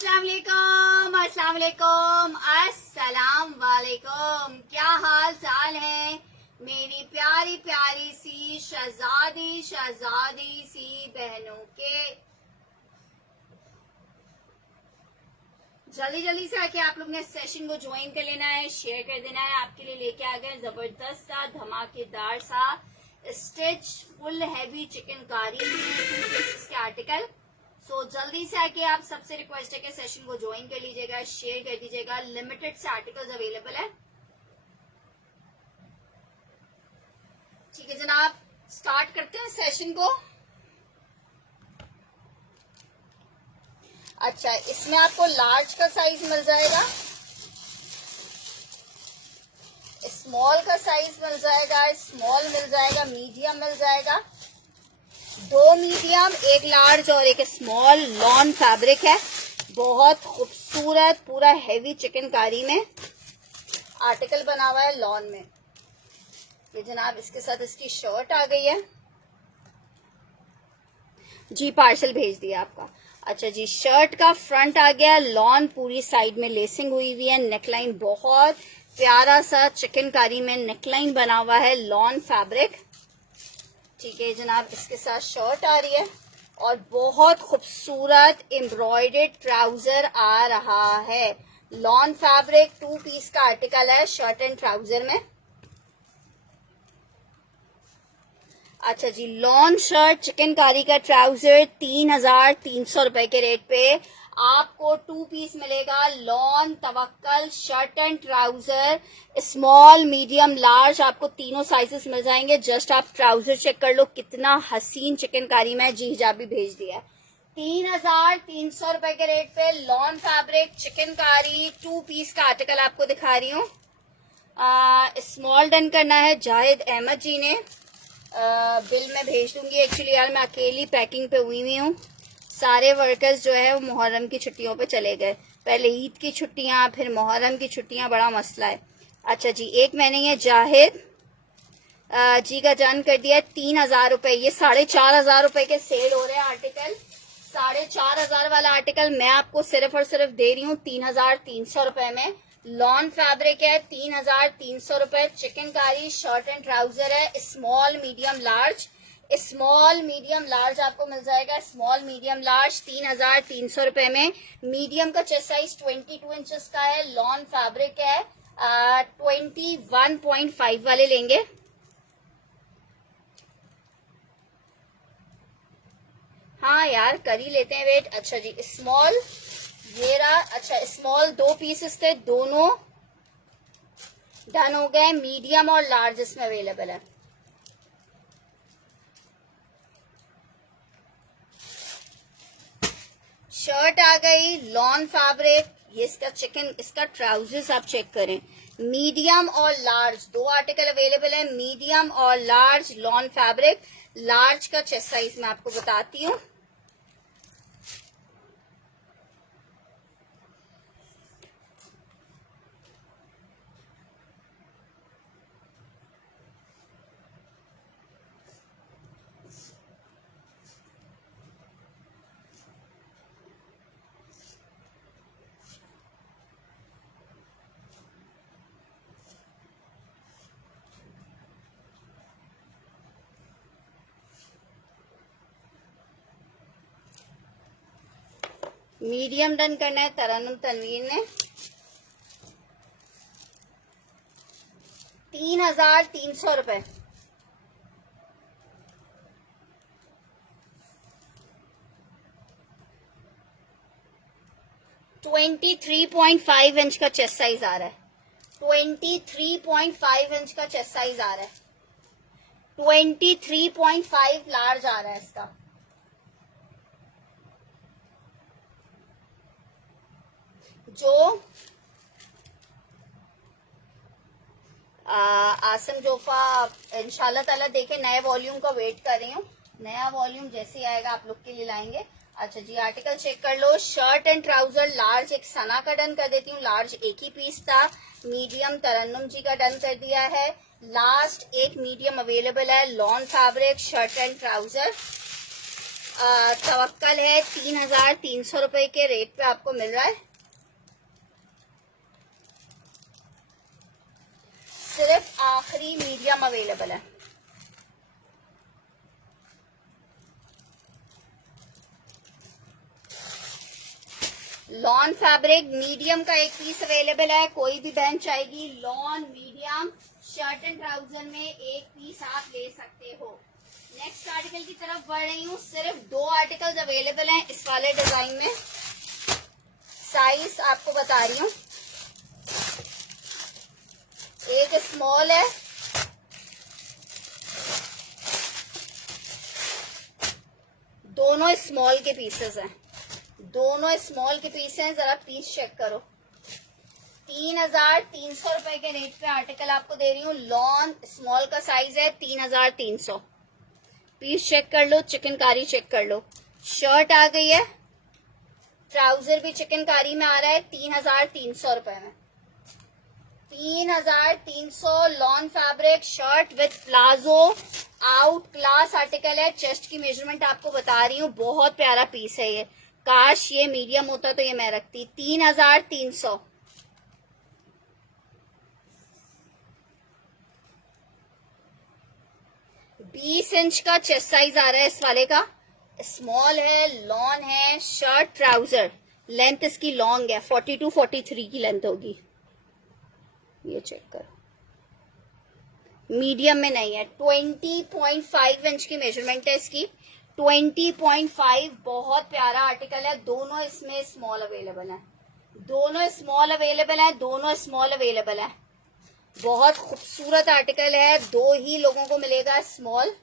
अस्सलाम वालेकुम, अस्सलाम वालेकुम, अस्सलाम वालेकुम। क्या हाल चाल है मेरी प्यारी प्यारी सी शहजादी सी बहनों के। जल्दी जल्दी से आके आप लोग ने सेशन को ज्वाइन कर लेना है, शेयर कर देना है। आपके लिए लेके आ गए जबरदस्त सा धमाकेदार सा स्टिच फुल हैवी चिकनकारी के आर्टिकल। सो जल्दी से आके आप सबसे रिक्वेस्ट है कि सेशन को ज्वाइन कर लीजिएगा, शेयर कर दीजिएगा। लिमिटेड से आर्टिकल्स अवेलेबल है। ठीक है जनाब, स्टार्ट करते हैं सेशन को। अच्छा, इसमें आपको लार्ज का साइज मिल जाएगा, स्मॉल का साइज मिल जाएगा, स्मॉल मिल जाएगा, मीडियम मिल जाएगा। 2 मीडियम, 1 लार्ज और 1 स्मॉल लॉन फैब्रिक है। बहुत खूबसूरत पूरा हैवी चिकनकारी में आर्टिकल बना हुआ है लॉन में। ये जनाब इसके साथ इसकी शर्ट आ गई है जी, पार्सल भेज दिया आपका। अच्छा जी, शर्ट का फ्रंट आ गया, लॉन पूरी साइड में लेसिंग हुई हुई है, नेकलाइन बहुत प्यारा सा चिकनकारी में नेकलाइन बना हुआ है, लॉन फैब्रिक। ठीक है जनाब, इसके साथ शर्ट आ रही है और बहुत खूबसूरत एम्ब्रॉयडर्ड ट्राउजर आ रहा है। लॉन फैब्रिक 2 पीस का आर्टिकल है, शर्ट एंड ट्राउजर में। अच्छा जी, लॉन शर्ट चिकनकारी का ट्राउजर 3300 रुपए के रेट पे आपको 2 पीस मिलेगा। Lawn तवक्कल shirt and trouser small medium large, आपको तीनों साइजेस मिल जाएंगे। जस्ट आप ट्राउजर चेक कर लो, कितना हसीन चिकनकारी में। जी हिजाब भी भेज दिया है। 3300 रुपए के रेट पे लॉन फैब्रिक चिकनकारी 2 पीस का आर्टिकल आपको दिखा रही हूँ। स्मॉल डन करना है जाहिद अहमद जी ने, बिल में भेज दूंगी। एक्चुअली यार मैं अकेली पैकिंग पे हुई हूँ, सारे वर्कर्स जो है वो मुहर्रम की छुट्टियों पे चले गए। पहले ईद की छुट्टियां, फिर मुहर्रम की छुट्टियां, बड़ा मसला है। अच्छा जी, एक मैंने ये जाहिद जी का डन कर दिया 3000 रुपए। ये 4500 रुपए के सेल हो रहे हैं आर्टिकल। 4500 वाला आर्टिकल मैं आपको सिर्फ और सिर्फ दे रही हूँ 3300 रुपए में। लॉन फैब्रिक है, 3300 रुपए। चिकनकारी शर्ट एंड ट्राउजर है, small medium large. Small medium large आपको मिल जाएगा। स्मॉल मीडियम लार्ज 3300 रुपए में। मीडियम का चेस्ट साइज 22 इंचेस का है। लॉन फैब्रिक है, 21.5 वाले लेंगे। हाँ यार कर ही लेते हैं वेट। अच्छा जी, स्मॉल ये रहा। अच्छा, स्मॉल 2 पीसेस थे, दोनों डन हो गए। मीडियम और लार्ज इसमें अवेलेबल है। शर्ट आ गई लॉन फैब्रिक। ये इसका ट्राउजर्स आप चेक करें, मीडियम और लार्ज 2 आर्टिकल अवेलेबल है। मीडियम और लार्ज लॉन फैब्रिक। लार्ज का चेस्ट साइज मैं आपको बताती हूँ। मीडियम डन करना है तरन्नुम तनवीर ने। 3300 रुपए। ट्वेंटी 3.5 इंच का चेस्ट साइज आ रहा है। 23.5 इंच का चेस्ट साइज आ रहा है। 23.5 लार्ज आ रहा है इसका। जो आसम जोफा इंशाल्लाह ताला देखे, नए वॉल्यूम का वेट कर रही हूँ। नया वॉल्यूम जैसे ही आएगा आप लोग के लिए लाएंगे। अच्छा जी, आर्टिकल चेक कर लो। शर्ट एंड ट्राउजर लार्ज एक सना का डन कर देती हूँ, लार्ज एक ही पीस था। मीडियम तरन्नुम जी का डन कर दिया है। लास्ट एक मीडियम अवेलेबल है। Lawn fabric shirt and trouser. तवक्कल है 3,300 रुपए के रेट पे आपको मिल रहा है। सिर्फ आखिरी मीडियम अवेलेबल है। लॉन फैब्रिक मीडियम का एक पीस अवेलेबल है। कोई भी बहन चाहेगी lawn medium shirt and trouser में एक पीस आप ले सकते हो। नेक्स्ट आर्टिकल की तरफ बढ़ रही हूँ। सिर्फ 2 आर्टिकल्स अवेलेबल हैं इस वाले डिजाइन में। साइज आपको बता रही हूँ, एक स्मॉल है, दोनों स्मॉल के पीसेस हैं, दोनों स्मॉल के पीस हैं। जरा पीस चेक करो। 3,300 रुपए के रेट पे आर्टिकल आपको दे रही हूँ। लॉन स्मॉल का साइज है 3,300। पीस चेक कर लो, चिकनकारी चेक कर लो। शर्ट आ गई है, ट्राउजर भी चिकनकारी में आ रहा है 3,300 रुपए में। 3,300 lawn fabric shirt with palazzo, out class article है। चेस्ट की मेजरमेंट आपको बता रही हूँ, बहुत प्यारा पीस है ये। काश ये मीडियम होता तो ये मैं रखती। 3,300। बीस इंच का चेस्ट साइज आ रहा है इस वाले का। स्मॉल है, लॉन है, शर्ट ट्राउजर। लेंथ इसकी लॉन्ग है, 42-43 की लेंथ होगी। ये चेक करो, मीडियम में नहीं है। 20.5 इंच की मेजरमेंट है इसकी। 20.5 बहुत प्यारा आर्टिकल है। दोनों इसमें स्मॉल अवेलेबल है, दोनों स्मॉल अवेलेबल है, दोनों स्मॉल अवेलेबल है। बहुत खूबसूरत आर्टिकल है। 2 ही लोगों को मिलेगा स्मॉल।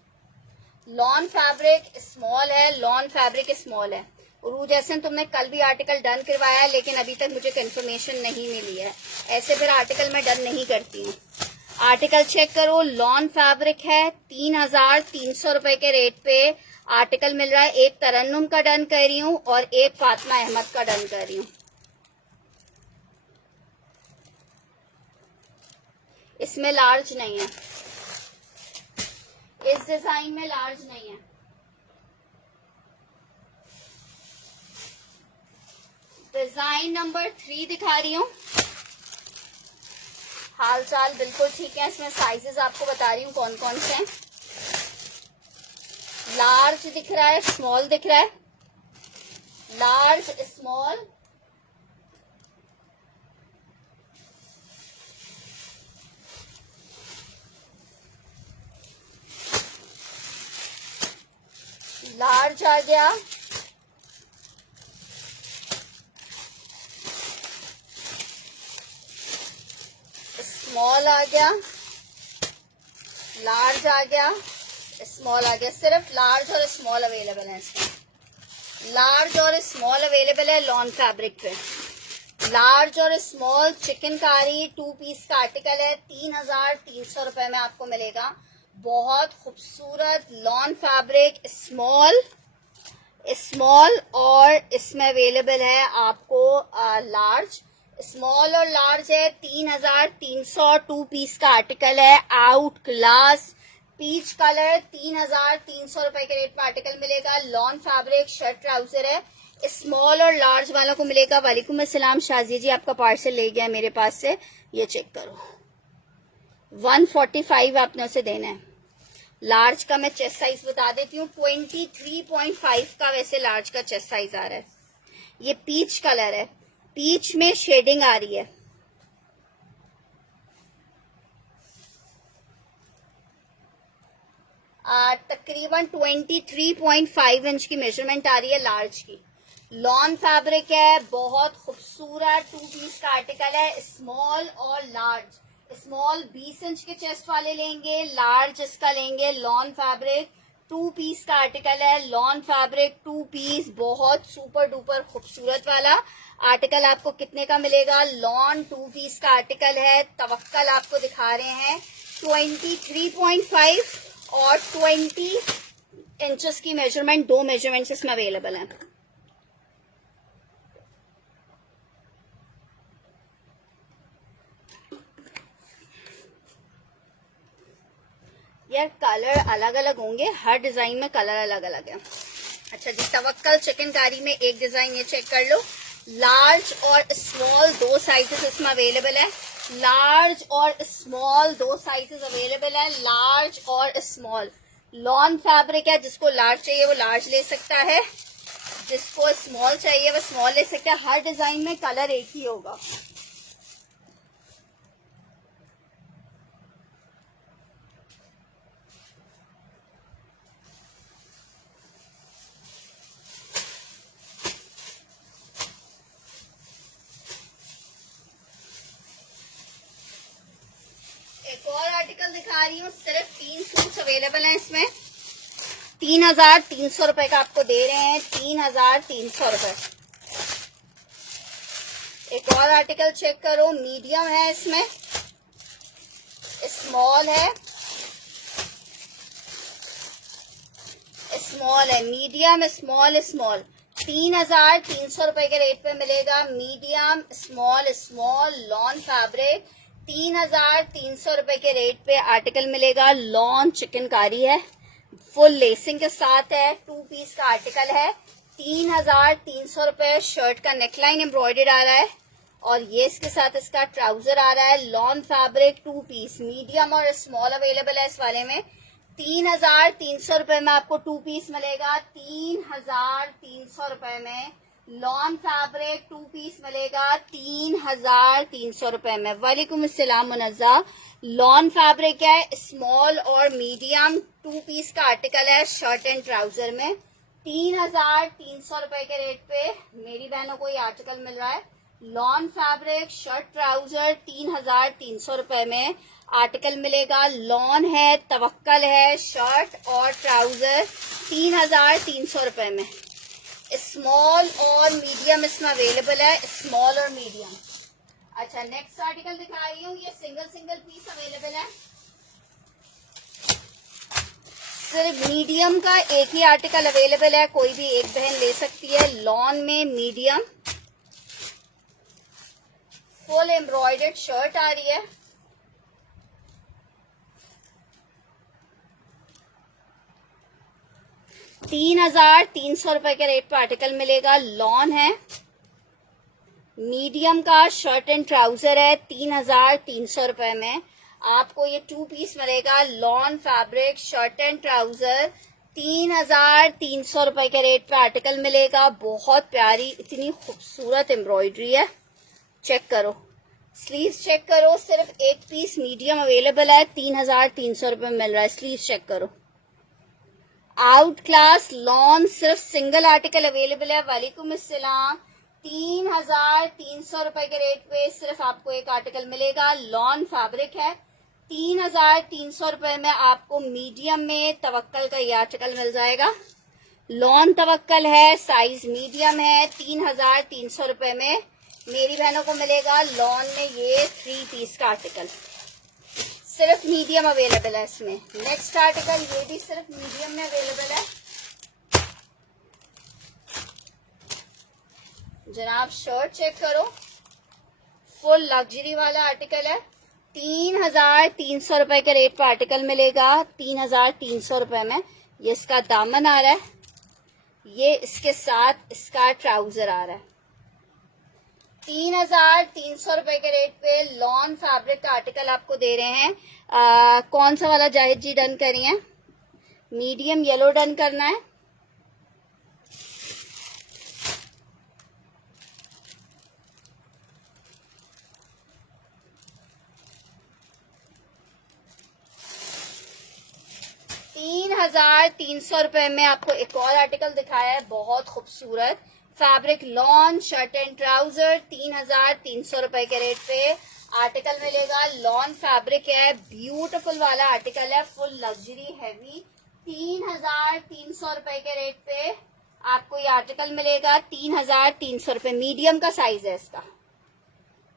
लॉन फैब्रिक स्मॉल है, लॉन फैब्रिक स्मॉल है। उरूज जैसे तुमने कल भी आर्टिकल डन करवाया है, लेकिन अभी तक मुझे कंफर्मेशन नहीं मिली है। ऐसे फिर आर्टिकल मैं डन नहीं करती हूँ। आर्टिकल चेक करो, लॉन फैब्रिक है। 3,300 रुपए के रेट पे आर्टिकल मिल रहा है। एक तरन्नुम का डन कर रही हूँ और एक फातिमा अहमद का डन कर रही हूँ। इसमें लार्ज नहीं है, इस डिजाइन में लार्ज नहीं है। डिजाइन नंबर 3 दिखा रही हूँ। हाल चाल बिल्कुल ठीक है। इसमें साइजेस आपको बता रही हूँ कौन कौन से हैं। लार्ज दिख रहा है, स्मॉल दिख रहा है, लार्ज स्मॉल, लार्ज आ गया, स्मॉल आ गया, लार्ज आ गया, स्मॉल आ गया। सिर्फ लार्ज और स्मॉल अवेलेबल है इसमें। लार्ज और स्मॉल अवेलेबल है लॉन फैब्रिक पे। लार्ज और स्मॉल चिकनकारी 2 पीस का आर्टिकल है। 3,300 रुपए में आपको मिलेगा। बहुत खूबसूरत लॉन फैब्रिक स्मॉल स्मॉल, और इसमें अवेलेबल है आपको लार्ज। स्मॉल और लार्ज है। 3,300 2 पीस का आर्टिकल है। Out class peach colour. 3,300 रुपए के रेट में आर्टिकल मिलेगा। लॉन फैब्रिक शर्ट ट्राउजर है। स्मॉल और लार्ज वालों को मिलेगा। वालेकुम अस्सलाम शाजिया जी, आपका पार्सल ले गया मेरे पास से। ये चेक करो, 145 आपने उसे देना है। लार्ज का मैं चेस्ट साइज बता देती हूँ। 23.5 का वैसे लार्ज का चेस्ट साइज आ रहा है। ये पीच कलर है, पीच में शेडिंग आ रही है। तकरीबन 23.5 इंच की मेजरमेंट आ रही है लार्ज की। लॉन फैब्रिक है, बहुत खूबसूरत 2 पीस का आर्टिकल है। स्मॉल और लार्ज। स्मॉल 20 इंच के चेस्ट वाले लेंगे, लार्ज इसका लेंगे। लॉन फैब्रिक 2 पीस का आर्टिकल है। लॉन फैब्रिक 2 पीस, बहुत सुपर डुपर खूबसूरत वाला आर्टिकल आपको कितने का मिलेगा? लॉन 2 पीस का आर्टिकल है। तवक्कल आपको दिखा रहे हैं 23.5 और 20 इंचेस की मेजरमेंट। 2 मेजरमेंट्स इसमें अवेलेबल हैं। यार कलर अलग अलग होंगे, हर डिजाइन में कलर अलग अलग है। अच्छा जी, तवक्कल चिकनकारी में एक डिजाइन ये चेक कर लो। लार्ज और स्मॉल दो साइजेस इसमें अवेलेबल है। लार्ज और स्मॉल दो साइजेस अवेलेबल है, लार्ज और स्मॉल। लॉन फैब्रिक है, जिसको लार्ज चाहिए वो लार्ज ले सकता है, जिसको स्मॉल चाहिए वो स्मॉल ले सकता है। हर डिजाइन में कलर एक ही होगा। एक और आर्टिकल दिखा रही हूँ, सिर्फ 3 सूट्स अवेलेबल हैं इसमें। 3,300 रुपए का आपको दे रहे हैं, 3,300 रुपए। एक और आर्टिकल चेक करो, मीडियम है इसमें, स्मॉल है, स्मॉल है, मीडियम स्मॉल स्मॉल। 3,300 रुपए के रेट पे मिलेगा। Medium small small lawn fabric 3,300 रुपए के रेट पे आर्टिकल मिलेगा। लॉन चिकनकारी है, फुल लेसिंग के साथ है, 2 पीस का आर्टिकल है। 3,300 रुपए। शर्ट का नेकलाइन एम्ब्रॉयडर्ड आ रहा है और ये इसके साथ इसका ट्राउजर आ रहा है। लॉन फैब्रिक 2 पीस, मीडियम और स्मॉल अवेलेबल है इस वाले में। 3,300 रुपए में आपको 2 पीस मिलेगा। 3,300 रुपए में लॉन फैब्रिक 2 पीस मिलेगा, 3,300 रुपए में। वालेकुम अस्सलाम मुनज़्ज़ा। लॉन फैब्रिक है, स्मॉल और मीडियम 2 पीस का आर्टिकल है, शर्ट एंड ट्राउजर में। 3,300 रुपए के रेट पे मेरी बहनों को ये आर्टिकल मिल रहा है। लॉन फैब्रिक शर्ट ट्राउजर 3,300 रुपए में आर्टिकल मिलेगा। लॉन है, तवक्कल है, शर्ट और ट्राउजर 3,300 रुपए में। स्मॉल और मीडियम इसमें अवेलेबल है, स्मॉल और मीडियम। अच्छा, नेक्स्ट आर्टिकल दिखा रही हूँ, ये सिंगल पीस अवेलेबल है। सिर्फ मीडियम का एक ही आर्टिकल अवेलेबल है, कोई भी एक बहन ले सकती है। लॉन में मीडियम, फुल एम्ब्रॉयडर्ड शर्ट आ रही है। ₹3,300 रुपए के रेट पर आर्टिकल मिलेगा। लॉन है, मीडियम का शर्ट एंड ट्राउजर है, 3,300 रुपए में आपको ये 2 पीस मिलेगा। Lawn fabric shirt and trouser 3,300 रुपए के रेट पर आर्टिकल मिलेगा। बहुत प्यारी, इतनी खूबसूरत एम्ब्रॉयडरी है, चेक करो। स्लीव्स चेक करो, सिर्फ एक पीस मीडियम अवेलेबल है, 3,300 रुपए में मिल रहा है। स्लीव्स चेक करो। आउट क्लास लॉन सिर्फ सिंगल आर्टिकल अवेलेबल है। वालेकुम अस्सलाम। 3,300 रुपए के रेट पे सिर्फ आपको एक आर्टिकल मिलेगा। लॉन फैब्रिक है, 3,300 रुपए में आपको मीडियम में तवक्कल का ये आर्टिकल मिल जाएगा। लॉन तवक्कल है, साइज मीडियम है, 3,300 रुपए में मेरी बहनों को मिलेगा। लॉन में ये 3 पीस का आर्टिकल सिर्फ मीडियम अवेलेबल है इसमें। नेक्स्ट आर्टिकल ये भी सिर्फ मीडियम में अवेलेबल है। जनाब शर्ट चेक करो, फुल लग्जरी वाला आर्टिकल है। 3,300 रुपए के रेट पर आर्टिकल मिलेगा। 3,300 रुपए में ये इसका दामन आ रहा है, ये इसके साथ इसका ट्राउजर आ रहा है। 3,300 रुपए के रेट पे लॉन फैब्रिक का आर्टिकल आपको दे रहे हैं। कौन सा वाला जाहिद जी डन करिए? मीडियम येलो डन करना है। ₹3,300 में आपको एक और आर्टिकल दिखाया है, बहुत खूबसूरत fabric lawn shirt and trouser 3,300 रुपए के रेट पे आर्टिकल मिलेगा। लॉन फैब्रिक है, ब्यूटीफुल वाला आर्टिकल है, फुल लग्जरी हैवी। 3,300 रुपए के रेट पे आपको ये आर्टिकल मिलेगा। 3,300 रुपए। मीडियम का साइज है इसका,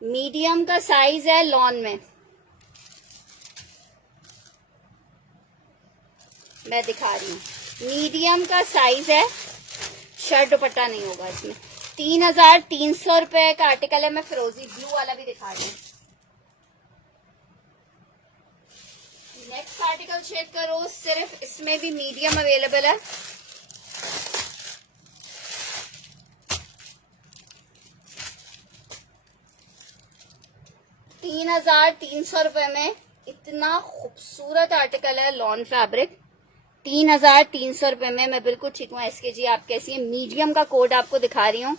मीडियम का साइज है लॉन में। मैं दिखा रही हूँ, मीडियम का साइज है, शर्ट दुपट्टा नहीं होगा इसमें। 3,300 रुपए का आर्टिकल है। मैं फिरोजी ब्लू वाला भी दिखा रही हूँ। नेक्स्ट आर्टिकल चेक करो, सिर्फ इसमें भी मीडियम अवेलेबल है। 3,300 रुपए में इतना खूबसूरत आर्टिकल है लॉन फैब्रिक। 3,300 रुपए में मैं बिल्कुल ठीक हूँ। SKG आप कैसी है? मीडियम का कोड आपको दिखा रही हूँ,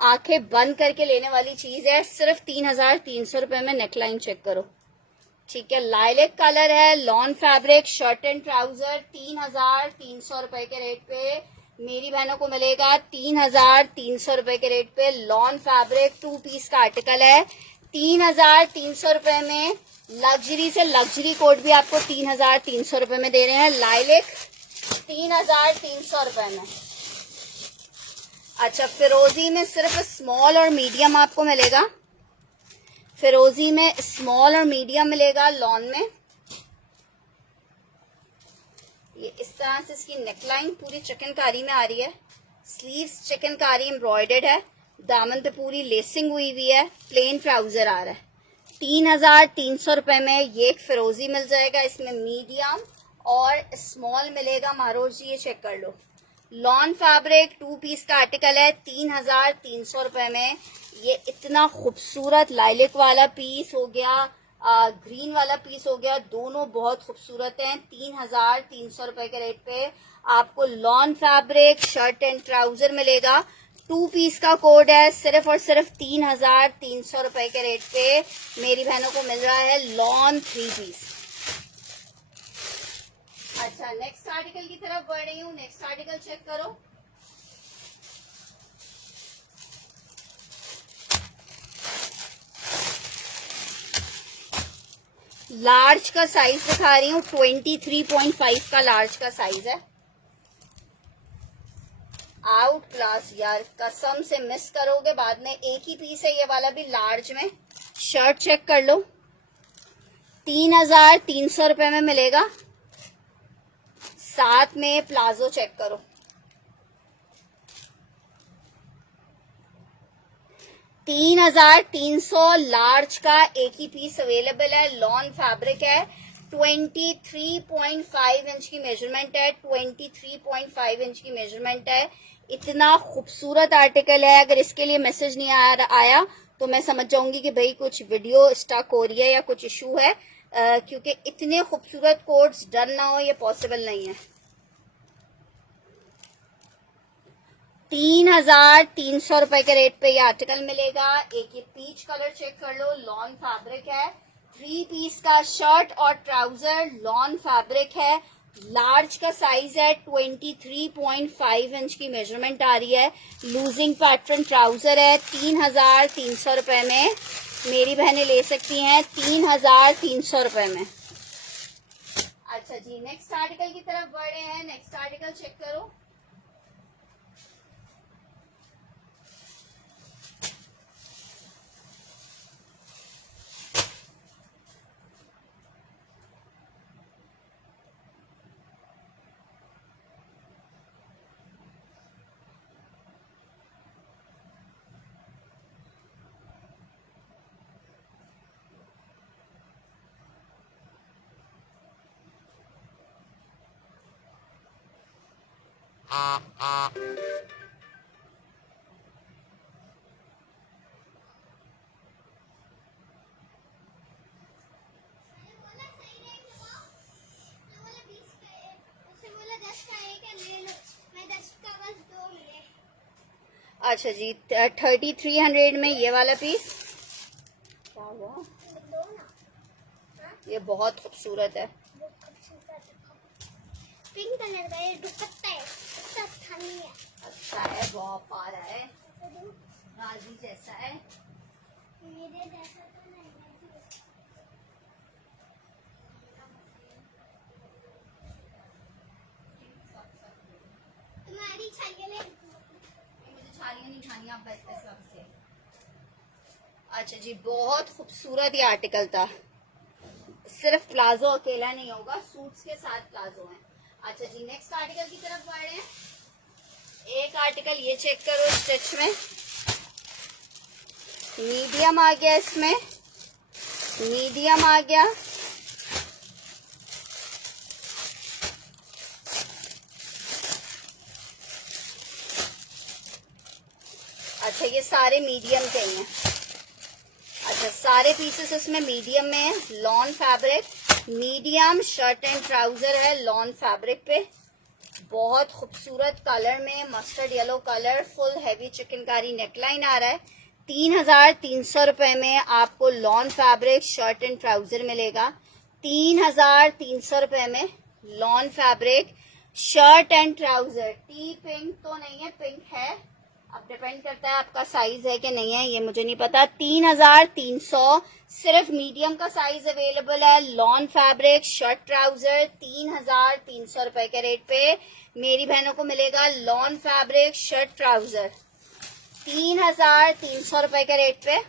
आंखें बंद करके लेने वाली चीज है। सिर्फ 3,300 रुपए में। नेकलाइन चेक करो, ठीक है। लाइलेक कलर है, lawn fabric, shirt and trouser. 3,300 रुपए के रेट पे मेरी बहनों को मिलेगा। 3,300 रुपए के रेट पे लॉन फैब्रिक 2 पीस का आर्टिकल है। 3,300 रुपए में लग्जरी से लग्जरी कोट भी आपको 3,300 रुपए में दे रहे हैं। लाइलेक 3,300 रुपए में। अच्छा, फिरोजी में सिर्फ स्मॉल और मीडियम आपको मिलेगा। फिरोजी में स्मॉल और मीडियम मिलेगा लॉन में। ये इस तरह से इसकी नेकलाइन पूरी चिकनकारी में आ रही है। स्लीव्स चिकनकारी एम्ब्रॉयडर्ड है। दामन पे पूरी लेसिंग हुई है। प्लेन ट्राउजर आ रहा है। 3,300 रुपए में ये एक फिरोजी मिल जाएगा। इसमें मीडियम और स्मॉल मिलेगा। मारोज जी ये चेक कर लो। लॉन फैब्रिक 2 पीस का आर्टिकल है। 3,300 रुपए में ये इतना खूबसूरत लाइलिक वाला पीस हो गया, ग्रीन वाला पीस हो गया, दोनों बहुत खूबसूरत हैं। 3,300 रुपए के रेट पे आपको lawn fabric shirt and trouser मिलेगा। 2 पीस का कोड है। सिर्फ और सिर्फ 3,300 रुपए के रेट पे मेरी बहनों को मिल रहा है लॉन 3 पीस। अच्छा, नेक्स्ट आर्टिकल की तरफ बढ़ रही हूँ। नेक्स्ट आर्टिकल चेक करो। लार्ज का साइज दिखा रही हूँ। 23.5 का लार्ज का साइज है। आउट क्लास यार, कसम से मिस करोगे बाद में। एक ही पीस है ये वाला भी लार्ज में। शर्ट चेक कर लो। 3,300 रुपए में मिलेगा। साथ में प्लाजो चेक करो। 3,300 लार्ज का एक ही पीस अवेलेबल है। लॉन फैब्रिक है। 23.5 इंच की मेजरमेंट है। 23.5 इंच की मेजरमेंट है। इतना खूबसूरत आर्टिकल है। अगर इसके लिए मैसेज नहीं आया तो मैं समझ जाऊंगी कि भाई कुछ वीडियो स्टक हो रही है या कुछ इशू है, क्योंकि इतने खूबसूरत कोड्स डन ना हो ये पॉसिबल नहीं है। 3,300 रुपए के रेट पे ये आर्टिकल मिलेगा। एक ये पीच कलर चेक कर लो। लॉन फैब्रिक है। 3 पीस का शर्ट और ट्राउजर लॉन फैब्रिक है। लार्ज का साइज है। 23.5 इंच की मेजरमेंट आ रही है। लूजिंग पैटर्न ट्राउजर है। 3,300 रुपए में मेरी बहनें ले सकती हैं। 3,300 रुपए में। अच्छा जी, नेक्स्ट आर्टिकल की तरफ बढ़ रहे हैं। नेक्स्ट आर्टिकल चेक करो। अच्छा जी, 3,300 में ये वाला पीस। क्या हुआ? ये बहुत खूबसूरत है। पिंक कलर का ये दुपट्टा है। अच्छा है, बहुत प्यारा है। गाजी जैसा है। मेरे जैसा तो नहीं है। तुम्हारी छालियाँ ले। मुझे छालियाँ नहीं खानी, आप बैठते सबसे। अच्छा जी, बहुत खूबसूरत ये आर्टिकल था। सिर्फ प्लाजो अकेला नहीं होगा, सूट्स के साथ प्लाजो है। अच्छा जी, नेक्स्ट आर्टिकल की तरफ बढ़ रहे हैं। एक आर्टिकल ये चेक करो। स्टिच में मीडियम आ गया। इसमें मीडियम आ गया। अच्छा, ये सारे मीडियम के हैं। अच्छा, अच्छा, सारे पीसेस इसमें मीडियम में है, lawn fabric, medium shirt and trouser है लॉन फैब्रिक पे, बहुत खूबसूरत कलर में, mustard yellow colour, full heavy chikankari neckline आ रहा है। 3,300 रुपए में आपको lawn fabric shirt and trouser मिलेगा। 3,300 रुपए में lawn fabric shirt and trouser. Tea pink तो नहीं है, पिंक है, अब डिपेंड करता है आपका साइज है कि नहीं है, ये मुझे नहीं पता। 3,300, सिर्फ मीडियम का साइज अवेलेबल है, लॉन फैब्रिक शर्ट ट्राउजर 3,300 रुपए के रेट पे मेरी बहनों को मिलेगा। लॉन फैब्रिक शर्ट ट्राउजर 3,300 रुपए के रेट पे।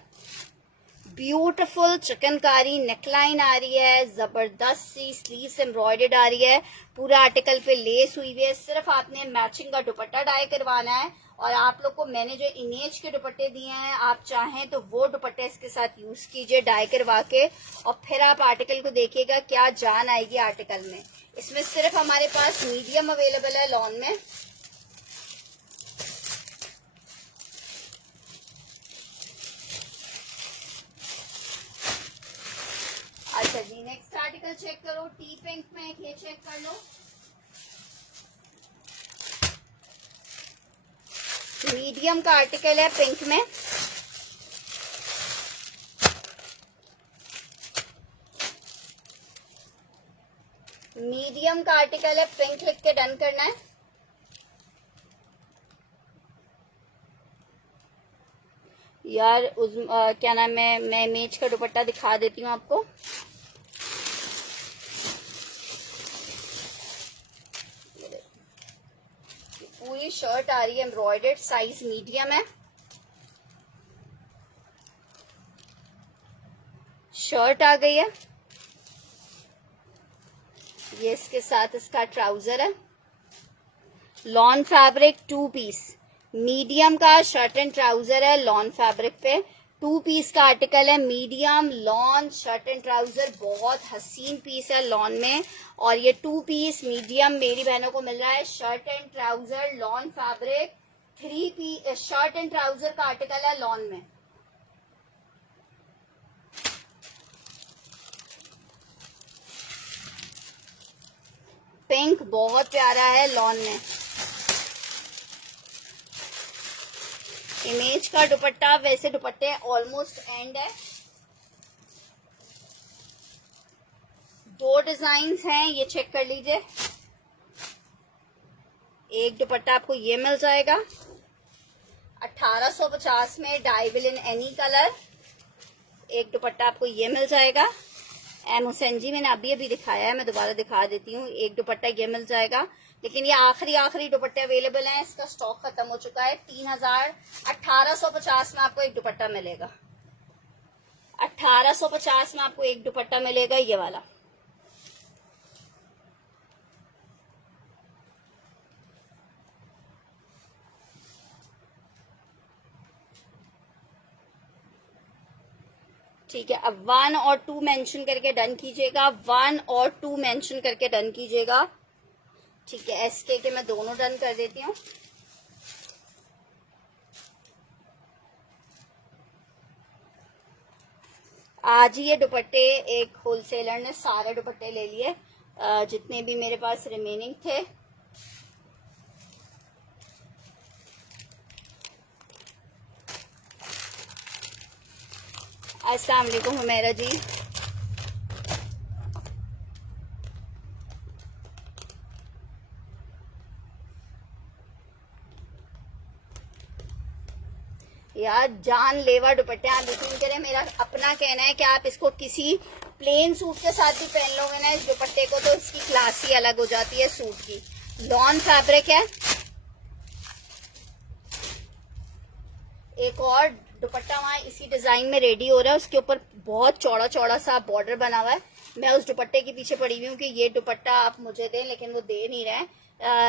ब्यूटीफुल चिकनकारी नेकलाइन आ रही है, जबरदस्त सी स्लीव्स एम्ब्रॉयडर्ड आ रही है, पूरा आर्टिकल पे लेस हुई हुई है। सिर्फ आपने मैचिंग का दुपट्टा डाई करवाना है और आप लोग को मैंने जो इमेज के दुपट्टे दिए हैं, आप चाहें तो वो दुपट्टे इसके साथ यूज कीजिए डाई करवा के, और फिर आप आर्टिकल को देखिएगा क्या जान आएगी आर्टिकल में। इसमें सिर्फ हमारे पास मीडियम अवेलेबल है लॉन में। अच्छा जी, नेक्स्ट आर्टिकल चेक करो, टी पिंक में एक ये चेक कर लो, मीडियम का आर्टिकल है पिंक में। मीडियम का आर्टिकल है, पिंक लिख के डन करना है। यार क्या नाम है, मैं इमेज का दुपट्टा दिखा देती हूँ आपको। पूरी शर्ट आ रही है एम्ब्रॉयडर्ड, साइज मीडियम है, शर्ट आ गई है, ये इसके साथ इसका ट्राउजर है, लॉन फैब्रिक 2 पीस, मीडियम का शर्ट एंड ट्राउजर है लॉन फैब्रिक पे, 2 पीस का आर्टिकल है, medium lawn shirt and trouser, बहुत हसीन पीस है लॉन में। और ये 2 पीस मीडियम मेरी बहनों को मिल रहा है, shirt and trouser lawn fabric 3 piece shirt and trouser का आर्टिकल है लॉन में। पिंक बहुत प्यारा है लॉन में। इमेज का दुपट्टा, वैसे दुपट्टे ऑलमोस्ट एंड है, 2 डिजाइन्स हैं, ये चेक कर लीजिए। एक दुपट्टा आपको ये मिल जाएगा 1850 में, dye will in any colour. एक दुपट्टा आपको ये मिल जाएगा, एम हुसैन जी मैंने अभी दिखाया है, मैं दोबारा दिखा देती हूँ। एक दुपट्टा ये मिल जाएगा, लेकिन ये आखिरी दुपट्टे अवेलेबल हैं, इसका स्टॉक खत्म हो चुका है। 1850 में आपको एक दुपट्टा मिलेगा, 1850 में आपको एक दुपट्टा मिलेगा ये वाला। ठीक है, अब 1 और 2 मेंशन करके डन कीजिएगा, 1 और 2 मेंशन करके डन कीजिएगा। ठीक है, एसके के मैं दोनों डन कर देती हूँ। आज ही ये दुपट्टे एक होलसेलर ने सारे दुपट्टे ले लिए, जितने भी मेरे पास रिमेनिंग थे। अस्सलाम वालेकुम हुमैरा जी। यार जान लेवा दुपट्टे आप यकीन करें, मेरा अपना कहना है कि आप इसको किसी प्लेन सूट के साथ भी पहन लोगे ना इस दुपट्टे को, तो इसकी क्लास ही अलग हो जाती है सूट की। लॉन फैब्रिक है। एक और दुपट्टा वहां इसी डिजाइन में रेडी हो रहा है, उसके ऊपर बहुत चौड़ा चौड़ा सा बॉर्डर बना हुआ है। मैं उस दुपट्टे के पीछे पड़ी हुई हूँ कि ये दुपट्टा आप मुझे दें, लेकिन वो दे नहीं रहे हैं।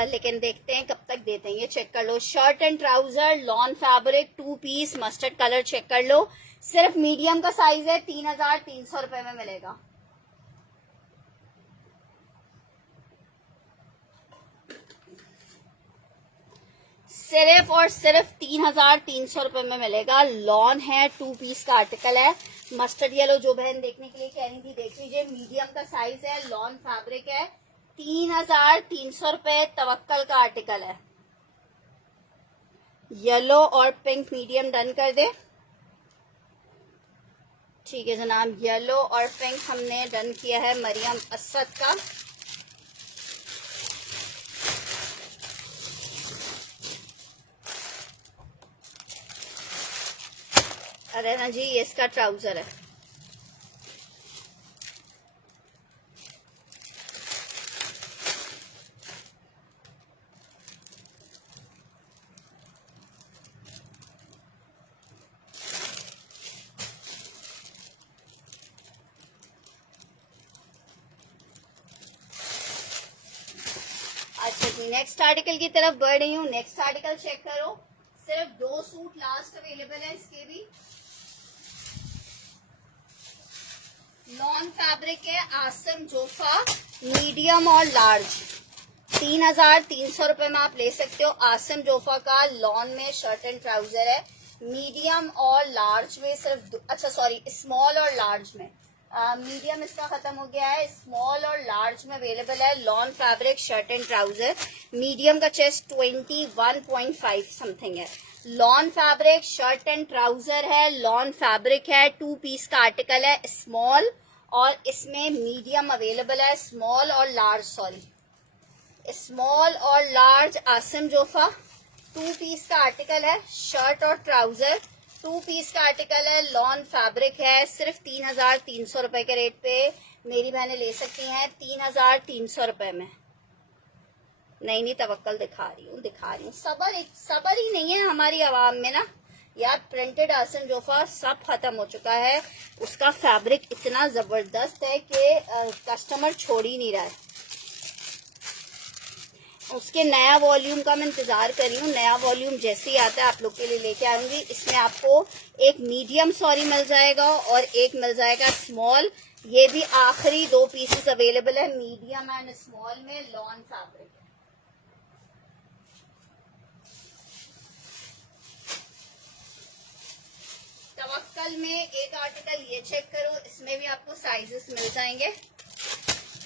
लेकिन देखते हैं कब तक देते हैं। ये चेक कर लो, shirt and trouser lawn fabric 2 piece mustard colour, check कर लो। सिर्फ मीडियम का साइज है, 3,300 रुपए में मिलेगा। सिर्फ और सिर्फ 3,300 रुपए में मिलेगा। लॉन है, 2 पीस का आर्टिकल है, मस्टर्ड येलो जो बहन देखने के लिए कह रही थी देख लीजिए, मीडियम का साइज है, लॉन फैब्रिक है, 3,300 रुपए तवक्कल का आर्टिकल है। येलो और पिंक मीडियम डन कर दे। ठीक है जनाब, येलो और पिंक हमने डन किया है मरियम असद का। अरे ना जी, ये इसका ट्राउजर है। अच्छा जी, नेक्स्ट आर्टिकल की तरफ बढ़ रही हूँ। नेक्स्ट आर्टिकल चेक करो, सिर्फ 2 सूट लास्ट अवेलेबल है इसके भी। लॉन फैब्रिक है, आसम जोफा, मीडियम और लार्ज। 3,300 रुपए में आप ले सकते हो। आसम जोफा का लॉन में शर्ट एंड ट्राउजर है, मीडियम और लार्ज में सिर्फ अच्छा सॉरी स्मॉल और लार्ज में। मीडियम इसका खत्म हो गया है, स्मॉल और लार्ज में अवेलेबल है। Lawn fabric shirt and trouser, medium का चेस्ट 21.5 समथिंग है। Lawn fabric shirt and trouser है, लॉन फैब्रिक है, 2 पीस का आर्टिकल है, स्मॉल और इसमें मीडियम अवेलेबल है, स्मॉल और लार्ज सॉरी स्मॉल और लार्ज। आसिम जोफा 2 पीस का आर्टिकल है, शर्ट और ट्राउजर 2 पीस का आर्टिकल है, लॉन फैब्रिक है, सिर्फ 3,300 रुपए के रेट पे मेरी बहनें ले सकती हैं। 3,300 रुपए में। नहीं तवक्कल दिखा रही हूँ। सबर ही नहीं है हमारी आवाम में ना यार। प्रिंटेड आसिम जोफा सब खत्म हो चुका है। उसका फैब्रिक इतना जबरदस्त है कि कस्टमर छोड़ ही नहीं रहा है। उसके नया वॉल्यूम का मैं इंतजार कर रही हूँ। नया वॉल्यूम जैसे ही आता है आप लोग के लिए लेके आऊंगी। इसमें आपको एक मीडियम सॉरी मिल जाएगा और एक मिल जाएगा स्मॉल। ये भी आखिरी 2 पीसेस अवेलेबल है, मीडियम एंड स्मॉल में, लॉन फैब्रिक है। तवक्कल में एक आर्टिकल ये चेक करो, इसमें भी आपको साइजेस मिल जाएंगे।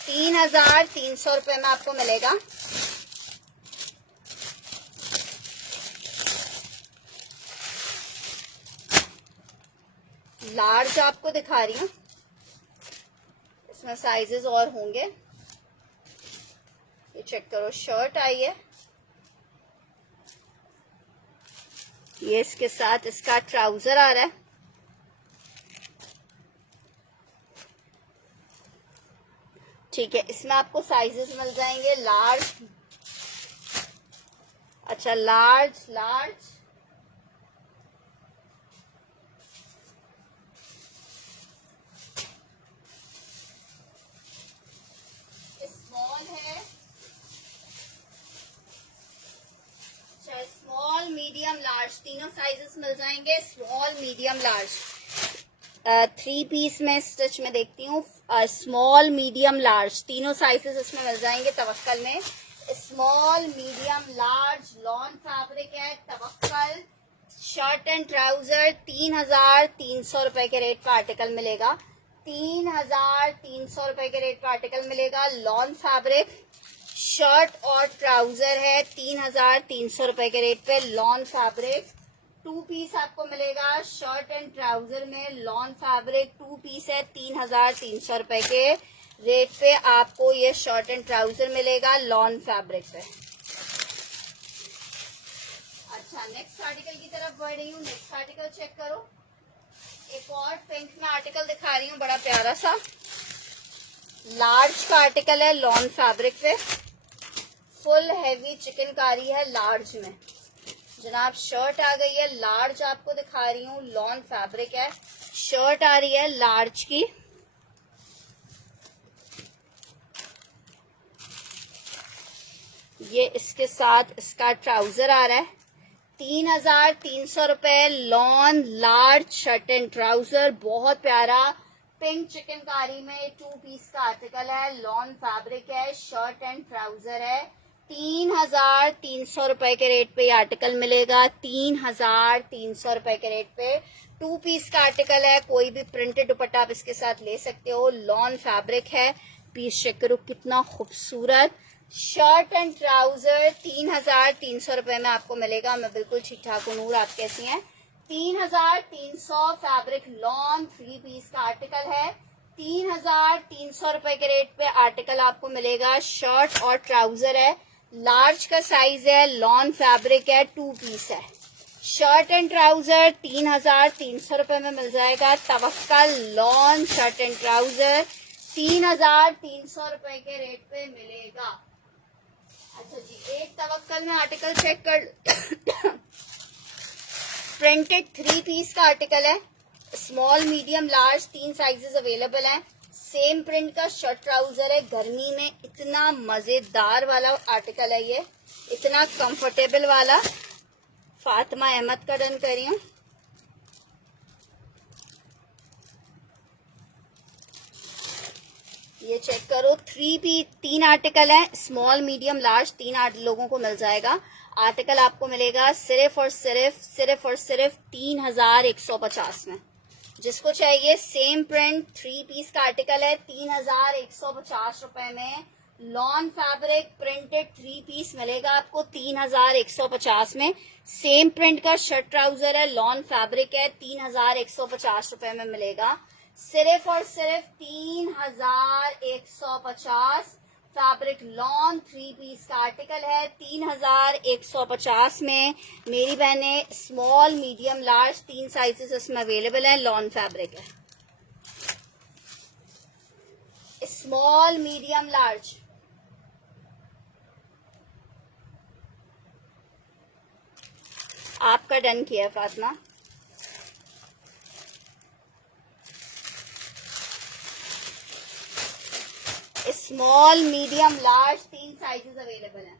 3,300 रुपए में आपको मिलेगा। लार्ज आपको दिखा रही हूँ, इसमें साइजेस और होंगे। ये चेक करो, शर्ट आई है, ये इसके साथ इसका ट्राउजर आ रहा है। ठीक है, इसमें आपको साइजेस मिल जाएंगे लार्ज, अच्छा लार्ज स्मॉल है, अच्छा स्मॉल मीडियम लार्ज, तीनों साइजेस मिल जाएंगे। स्मॉल मीडियम लार्ज 3 पीस में स्टिच में देखती हूँ। स्मॉल मीडियम लार्ज तीनों साइजेस इसमें मिल जाएंगे तवक्कल में। Small medium large lawn fabric है, तवक्कल शर्ट एंड ट्राउजर 3,300 रुपए के रेट का आर्टिकल मिलेगा। 3,300 रुपए के रेट का आर्टिकल मिलेगा। लॉन फैब्रिक शर्ट और ट्राउजर है 3,300 रुपए के रेट पे। लॉन फैब्रिक 2 पीस आपको मिलेगा, शर्ट एंड ट्राउजर में लॉन फैब्रिक 2 पीस है। 3,300 रुपए के रेट पे आपको ये शर्ट एंड ट्राउजर मिलेगा लॉन फैब्रिक पे। अच्छा, नेक्स्ट आर्टिकल की तरफ बढ़ रही हूँ। नेक्स्ट आर्टिकल चेक करो, एक और पिंक में आर्टिकल दिखा रही हूँ, बड़ा प्यारा सा लार्ज का आर्टिकल है, लॉन फैब्रिक पे, फुल हैवी चिकनकारी है लार्ज में। जनाब शर्ट आ गई है, लार्ज आपको दिखा रही हूँ, लॉन फैब्रिक है, शर्ट आ रही है लार्ज की। ये इसके साथ इसका ट्राउजर आ रहा है। 3,300 रुपए lawn large shirt and trouser, बहुत प्यारा पिंक चिकनकारी में 2 पीस का आर्टिकल है, लॉन फैब्रिक है, शर्ट एंड ट्राउजर है। 3,300 रुपए के रेट पे ये आर्टिकल मिलेगा। 3,300 रुपए के रेट पे 2 पीस का आर्टिकल है, कोई भी प्रिंटेड दुपट्टा आप इसके साथ ले सकते हो। लॉन फैब्रिक है, पीस चेक करो कितना खूबसूरत। शर्ट एंड ट्राउजर 3,300 रुपए में आपको मिलेगा। मैं बिल्कुल ठीक ठाक हूँ, नूर आप कैसी हैं? 3,300 फैब्रिक लॉन 3 पीस का आर्टिकल है। 3,300 रुपए के रेट पे आर्टिकल आपको मिलेगा। शर्ट और ट्राउजर है, लार्ज का साइज है, लॉन फैब्रिक है, 2 पीस है। शर्ट एंड ट्राउजर 3,300 रुपए में मिल जाएगा। तवक्कल लॉन शर्ट एंड ट्राउजर 3,300 रुपए के रेट पे मिलेगा। अच्छा जी, एक तवक्कल में आर्टिकल चेक कर प्रिंटेड 3 पीस का आर्टिकल है। Small medium large 3 sizes available हैं। सेम प्रिंट का शर्ट ट्राउजर है। गर्मी में इतना मजेदार वाला आर्टिकल है ये, इतना कंफर्टेबल वाला। फातिमा अहमद का डन कर रही हूँ। ये चेक करो, 3 आर्टिकल है। स्मॉल मीडियम लार्ज 3 लोगों को मिल जाएगा। आर्टिकल आपको मिलेगा सिर्फ और सिर्फ 3,150 में। जिसको चाहिए सेम प्रिंट 3 पीस का आर्टिकल है, 3,150 रुपए में। लॉन फैब्रिक प्रिंटेड 3 पीस मिलेगा आपको 3,150 में। सेम प्रिंट का शर्ट ट्राउजर है, लॉन फैब्रिक है, 3,150 रुपए में मिलेगा। सिर्फ और सिर्फ 3,150 फैब्रिक लॉन 3 पीस का आर्टिकल है, 3,150 में। मेरी बहने स्मॉल मीडियम लार्ज 3 साइजेस इसमें अवेलेबल है। लॉन फैब्रिक है, स्मॉल मीडियम लार्ज। आपका डन किया है Fatima. Small medium large 3 sizes available हैं।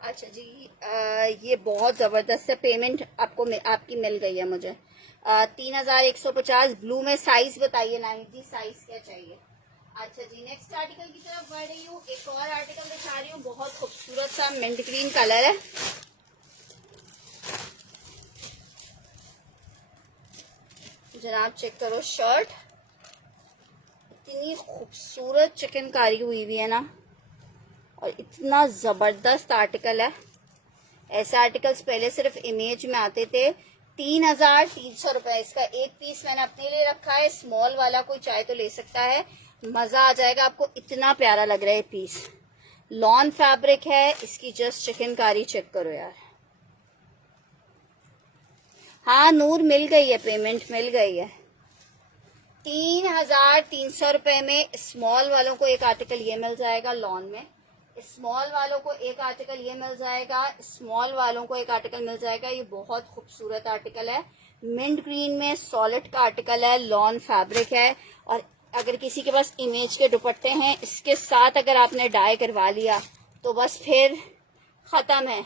अच्छा जी, ये बहुत जबरदस्त है। पेमेंट आपकी मिल गई है मुझे। 3,150 ब्लू में। साइज बताइए नाहिद जी, साइज क्या चाहिए? अच्छा जी, नेक्स्ट आर्टिकल की तरफ बढ़ रही हूँ। एक और आर्टिकल दिखा रही हूँ, बहुत खूबसूरत सा मिंट ग्रीन कलर है। जनाब चेक करो, शर्ट इतनी खूबसूरत चिकनकारी हुई हुई है ना, और इतना जबरदस्त आर्टिकल है। ऐसे आर्टिकल्स पहले सिर्फ इमेज में आते थे। 3,300 रुपए इसका एक पीस मैंने अपने लिए रखा है। स्मॉल वाला कोई चाहे तो ले सकता है, मजा आ जाएगा आपको। इतना प्यारा लग रहा है पीस। लॉन फैब्रिक है, इसकी जस्ट चिकनकारी चेक करो यार। हाँ नूर, मिल गई है, पेमेंट मिल गई है। 3,300 रुपए में स्मॉल वालों को एक आर्टिकल ये मिल जाएगा। लॉन में स्मॉल वालों को एक आर्टिकल ये मिल जाएगा, स्मॉल वालों को एक आर्टिकल मिल जाएगा। ये बहुत खूबसूरत आर्टिकल है, मिंट ग्रीन में सॉलिड का आर्टिकल है, लॉन फैब्रिक है। और अगर किसी के पास इमेज के दुपट्टे हैं, इसके साथ अगर आपने डाई करवा लिया तो बस फिर खत्म है।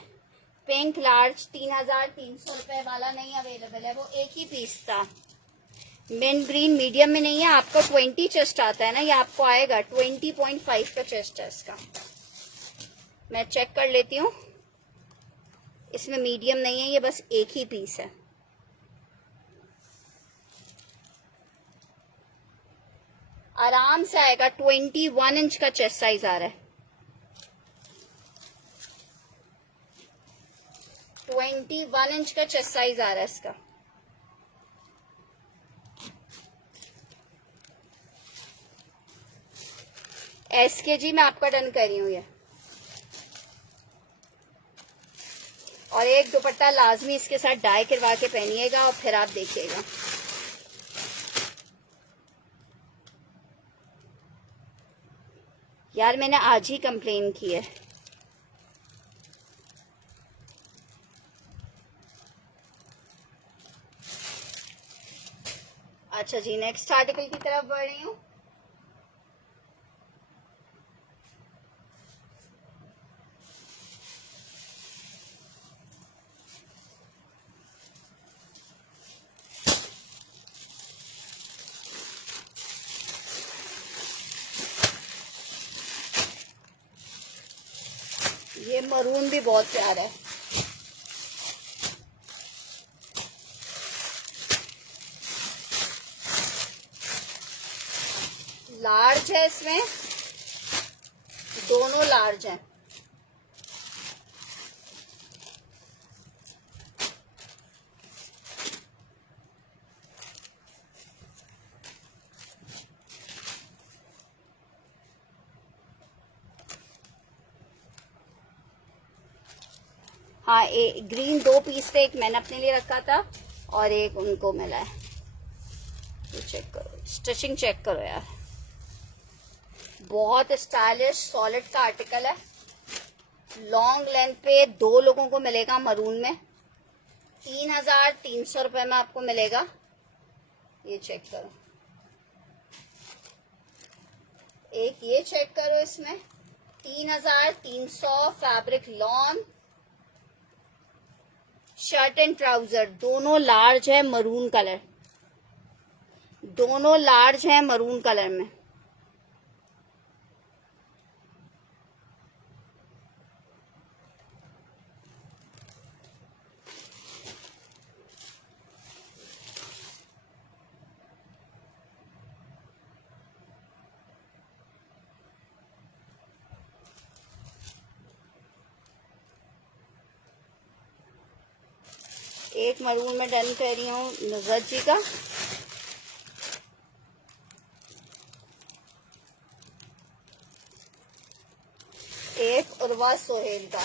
पिंक लार्ज 3,300 रुपए वाला नहीं अवेलेबल है, वो एक ही पीस था। मिंट ग्रीन मीडियम में नहीं है। आपका 20 चेस्ट आता है ना, ये आपको आएगा 20.5 का चेस्ट है इसका। मैं चेक कर लेती हूँ, इसमें मीडियम नहीं है, ये बस एक ही पीस है। आराम से आएगा। 21 इंच का चेस्ट साइज आ रहा है। 21 इंच का चेस्ट साइज आ रहा है इसका। SKG में आपका डन कर रही हूँ ये। और एक दुपट्टा लाजमी इसके साथ डाई करवा के पहनिएगा और फिर आप देखिएगा। यार मैंने आज ही कंप्लेन की है। अच्छा जी, नेक्स्ट आर्टिकल की तरफ बढ़ रही हूँ। ये मरून भी बहुत प्यारा है। लार्ज है, इसमें दोनों लार्ज हैं। हाँ, ग्रीन 2 पीस थे, एक मैंने अपने लिए रखा था और एक उनको मिला है। ये चेक करो, स्टिचिंग चेक करो यार, बहुत स्टाइलिश सॉलिड का आर्टिकल है। लॉन्ग लेंथ पे 2 लोगों को मिलेगा मरून में। 3,300 रुपए में आपको मिलेगा। ये चेक करो, एक ये चेक करो, इसमें 3,300 fabric lawn shirt and trouser, दोनों लार्ज है, मरून कलर, दोनों लार्ज है मरून कलर में। एक मरून में डन कर रही हूँ नुसरत जी का। एक उर्वा सोहेल का।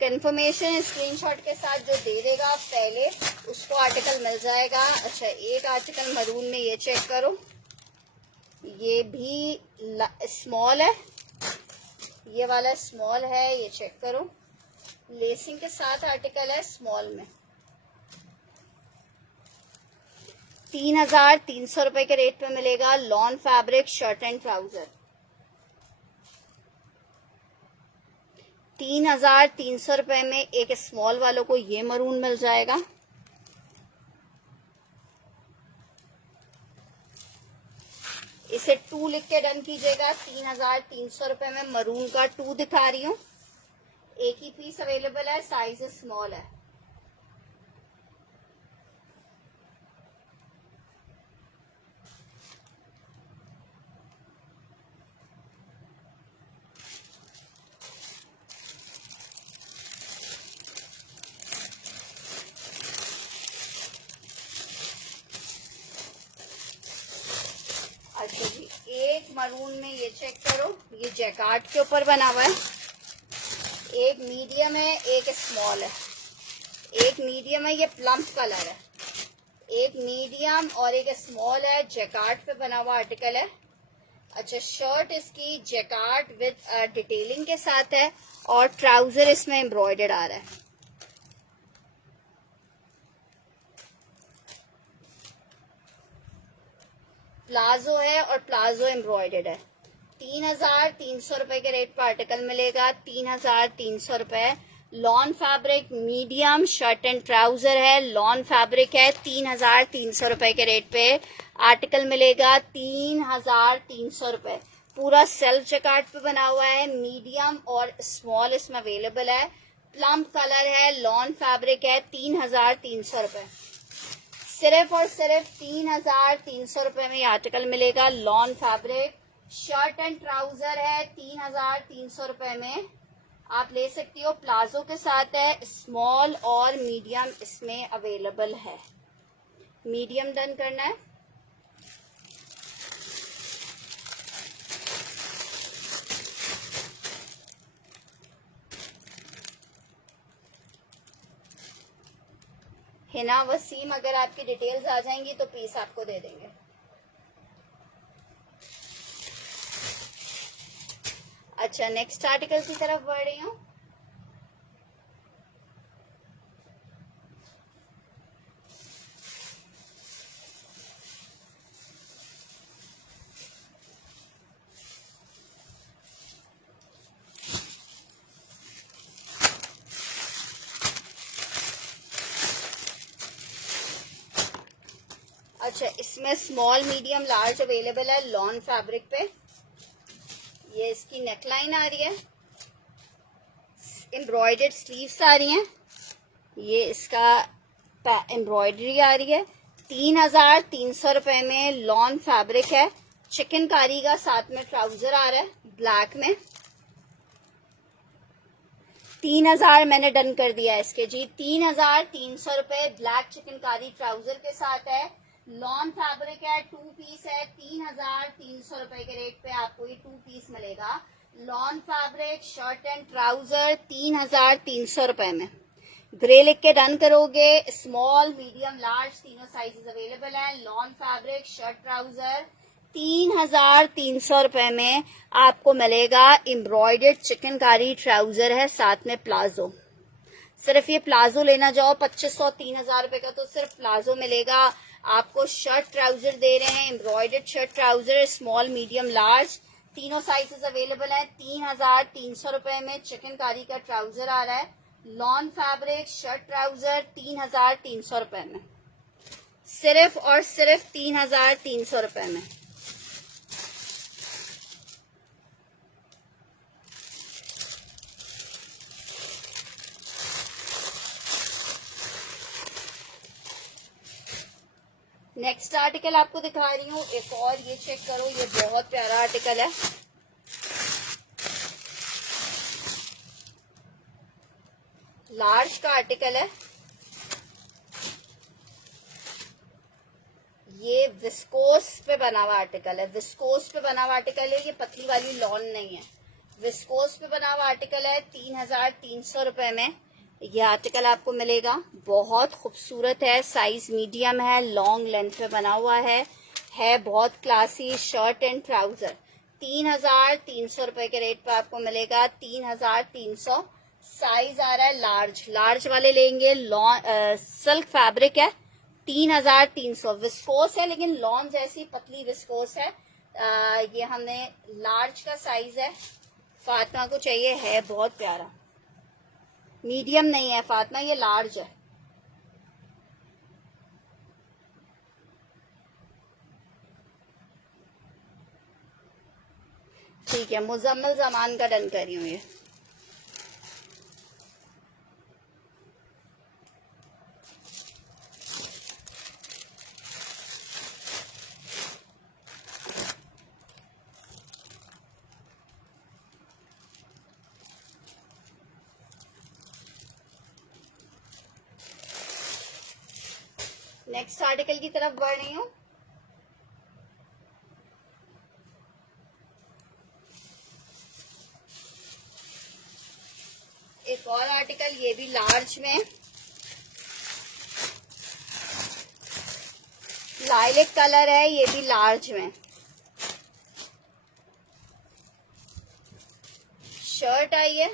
कंफर्मेशन स्क्रीनशॉट के साथ जो दे देगा पहले उसको आर्टिकल मिल जाएगा। अच्छा, एक आर्टिकल मरून में ये चेक करो, ये भी स्मॉल है, ये वाला स्मॉल है, ये चेक करो, लेसिंग के साथ आर्टिकल है स्मॉल में। 3,300 रुपए के रेट पे मिलेगा। Lawn fabric shirt and trouser, 3,300 रुपए में एक स्मॉल वालों को ये मरून मिल जाएगा। इसे 2 लिख के डन कीजिएगा। 3,300 रुपए में मरून का 2 दिखा रही हूँ। एक ही पीस अवेलेबल है, साइज स्मॉल है। अच्छा जी, एक मरून में ये चेक करो, ये जैकार्ड के ऊपर बना हुआ है। एक मीडियम है, एक स्मॉल है। एक मीडियम है, ये प्लम कलर है। एक मीडियम और एक स्मॉल है, जैकार्ड पे बना हुआ आर्टिकल है। अच्छा, शर्ट इसकी जैकार्ड विद डिटेलिंग के साथ है और ट्राउजर इसमें एम्ब्रॉयडर्ड आ रहा है। प्लाजो है और प्लाजो एम्ब्रॉयडर्ड है। 3,300 रुपए के रेट पर आर्टिकल मिलेगा। 3,300 रुपए। Lawn fabric medium shirt and trouser है, लॉन फैब्रिक है। 3,300 रुपए के रेट पे आर्टिकल मिलेगा। 3,300 रुपए। पूरा सेल्फ जैकार्ड पे बना हुआ है। मीडियम और स्मॉल इसमें अवेलेबल है। प्लम कलर है, लॉन फैब्रिक है। 3,300 रुपए। सिर्फ और सिर्फ 3,300 रुपए में ये आर्टिकल मिलेगा। Lawn fabric shirt and trouser है। 3,300 रुपए में आप ले सकती हो। प्लाजो के साथ है। स्मॉल और मीडियम इसमें अवेलेबल है। मीडियम डन करना है। हिना वसीम, अगर आपकी डिटेल्स आ जाएंगी तो पीस आपको दे देंगे। अच्छा, नेक्स्ट आर्टिकल की तरफ बढ़ रही हूँ। अच्छा, इसमें स्मॉल मीडियम लार्ज अवेलेबल है लॉन फैब्रिक पे। ये इसकी नेकलाइन आ रही है, एम्ब्रॉयडर्ड स्लीव्स आ रही हैं, ये इसका एम्ब्रॉयडरी आ रही है। 3,300 रुपए में लॉन फैब्रिक है, चिकनकारी का साथ में ट्राउजर आ रहा है ब्लैक में। 3,000 मैंने डन कर दिया है इसके जी। 3,300 रुपए ब्लैक चिकनकारी ट्राउजर के साथ है, लॉन फैब्रिक है, 2 पीस है। 3,300 रुपए के रेट पे आपको ये 2 पीस मिलेगा। Lawn fabric shirt and trouser 3,300 रुपए में। ग्रे लिख के डन करोगे। स्मॉल मीडियम लार्ज तीनों साइजेस अवेलेबल है। लॉन फैब्रिक शर्ट ट्राउजर 3,300 रुपए में आपको मिलेगा। एम्ब्रॉयडर्ड चिकनकारी ट्राउजर है, साथ में प्लाजो। सिर्फ ये प्लाजो लेना जाओ 2,500 3,000 रुपए का, तो सिर्फ प्लाजो मिलेगा आपको। शर्ट ट्राउजर दे रहे हैं, embroidered shirt trouser small medium large तीनों साइजेस अवेलेबल है। 3,300 रुपए में चिकनकारी का ट्राउजर आ रहा है। लॉन फैब्रिक शर्ट ट्राउजर 3,300 रुपए में, सिर्फ और सिर्फ 3,300 रुपए में। नेक्स्ट आर्टिकल आपको दिखा रही हूँ एक और, ये चेक करो, ये बहुत प्यारा आर्टिकल है। लार्ज का आर्टिकल है, ये विस्कोस पे बना हुआ आर्टिकल है। विस्कोस पे बना हुआ आर्टिकल है, ये पतली वाली लॉन नहीं है, विस्कोस पे बना हुआ आर्टिकल है। 3,300 रुपए में ये आर्टिकल आपको मिलेगा। बहुत खूबसूरत है, साइज मीडियम है, लॉन्ग लेंथ पे बना हुआ है बहुत क्लासी। शर्ट एंड ट्राउजर 3,300 रुपए के रेट पे आपको मिलेगा। 3,300। साइज आ रहा है लार्ज, लार्ज वाले लेंगे। सिल्क फैब्रिक है, 3,300। विस्कोस है लेकिन लॉन जैसी पतली विस्कोस है। ये हमने लार्ज का साइज है, फातिमा को चाहिए, है बहुत प्यारा। मीडियम नहीं है फातिमा, ये लार्ज है। ठीक है, मुजम्मल जमान का डन कर रही हूँ ये। नेक्स्ट आर्टिकल की तरफ बढ़ रही हूँ। एक और आर्टिकल, ये भी लार्ज में, लाइलेक कलर है, ये भी लार्ज में। शर्ट आई है,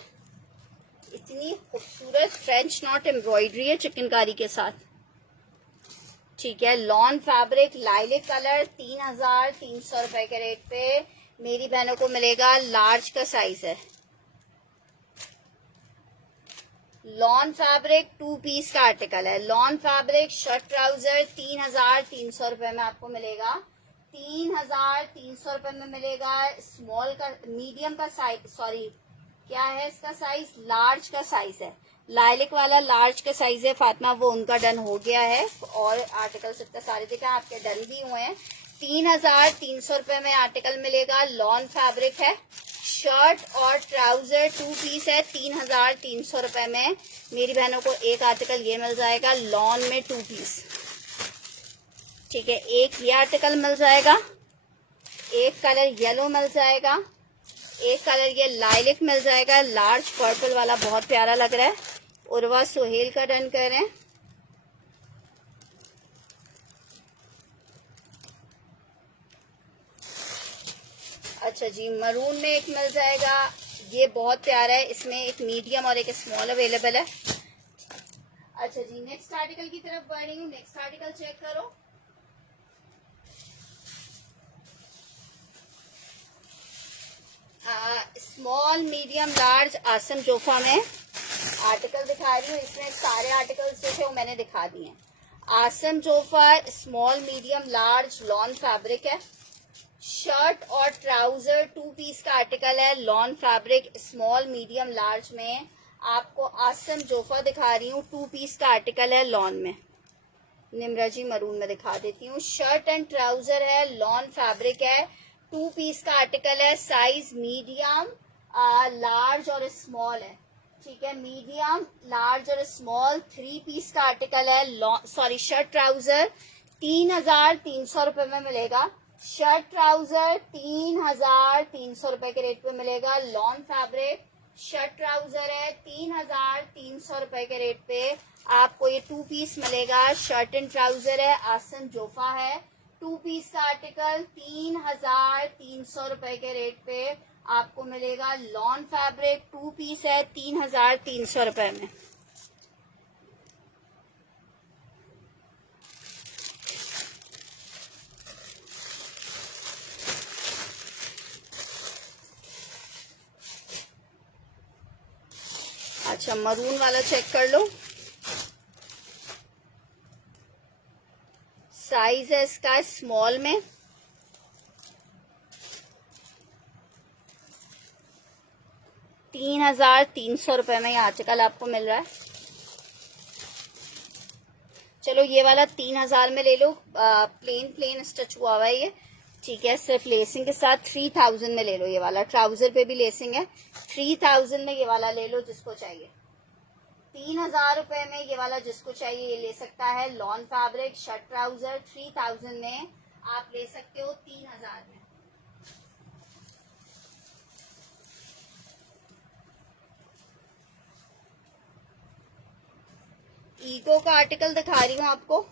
इतनी खूबसूरत फ्रेंच नॉट एम्ब्रॉयडरी है चिकनकारी के साथ। ठीक है, लॉन फैब्रिक लाइलेक कलर 3,300 रुपए के रेट पे मेरी बहनों को मिलेगा। लार्ज का साइज है। लॉन फैब्रिक 2 पीस का आर्टिकल है। लॉन फैब्रिक शर्ट ट्राउजर 3,300 रुपए में आपको मिलेगा। 3,300 रुपए में मिलेगा। स्मॉल का, मीडियम का साइज, सॉरी क्या है इसका साइज, लार्ज का साइज है। लाइलिक वाला लार्ज का साइज है फातिमा, वो उनका डन हो गया है। और आर्टिकल इतने सारे देखा आपके डन भी हुए हैं। 3,300 रुपए में आर्टिकल मिलेगा। लॉन फैब्रिक है, शर्ट और ट्राउजर 2 पीस है। 3,300 रुपए में मेरी बहनों को एक आर्टिकल ये मिल जाएगा लॉन में 2 पीस। ठीक है, एक ये आर्टिकल मिल जाएगा, एक कलर येलो मिल जाएगा, एक कलर ये लाइलिक मिल जाएगा। लार्ज पर्पल वाला बहुत प्यारा लग रहा है। उर्वा सोहेल का डन करें। अच्छा जी, मरून में एक मिल जाएगा, ये बहुत प्यारा है। इसमें एक मीडियम और एक स्मॉल अवेलेबल है। अच्छा जी, नेक्स्ट आर्टिकल की तरफ बढ़ रही हूँ। नेक्स्ट आर्टिकल चेक करो। Small medium large Asim Jofa में आर्टिकल दिखा रही हूँ। इसमें सारे आर्टिकल्स जो थे वो मैंने दिखा दिए हैं। Asim Jofa small medium large lawn fabric है। शर्ट और ट्राउजर 2 पीस का आर्टिकल है, lawn fabric small medium large में। आपको आसम जोफा दिखा रही हूँ, 2 पीस का आर्टिकल है लॉन में, निमराजी मरून में दिखा देती हूँ। शर्ट एंड ट्राउजर है, लॉन फैब्रिक है, 2 पीस का आर्टिकल है। साइज मीडियम लार्ज और स्मॉल है, ठीक है। मीडियम लार्ज और स्मॉल 3 पीस का आर्टिकल है। सॉरी, शर्ट ट्राउजर 3,300 रुपए में मिलेगा। शर्ट ट्राउजर 3,300 रुपए के रेट पे मिलेगा। लॉन फैब्रिक शर्ट ट्राउजर है, 3,300 रुपए के रेट पे आपको ये 2 पीस मिलेगा। शर्ट एंड ट्राउजर है, आसन जोफा है, 2 पीस का आर्टिकल 3,300 रुपए के रेट पे आपको मिलेगा। लॉन फैब्रिक 2 पीस है, 3,300 रुपए में। अच्छा, मरून वाला चेक कर लो। साइज है इसका स्मॉल में, ₹3,300 में ये आर्टिकल आपको मिल रहा है। चलो ये वाला 3,000 में ले लो, प्लेन स्टिच हुआ हुआ है ये, ठीक है। सिर्फ लेसिंग के साथ 3,000 में ले लो ये वाला। ट्राउजर पे भी लेसिंग है, 3,000 में ये वाला ले लो जिसको चाहिए। 3,000 रुपए में ये वाला जिसको चाहिए ये ले सकता है। लॉन फैब्रिक शर्ट ट्राउजर 3,000 में आप ले सकते हो, 3,000 में। ईगो का आर्टिकल दिखा रही हूँ आपको।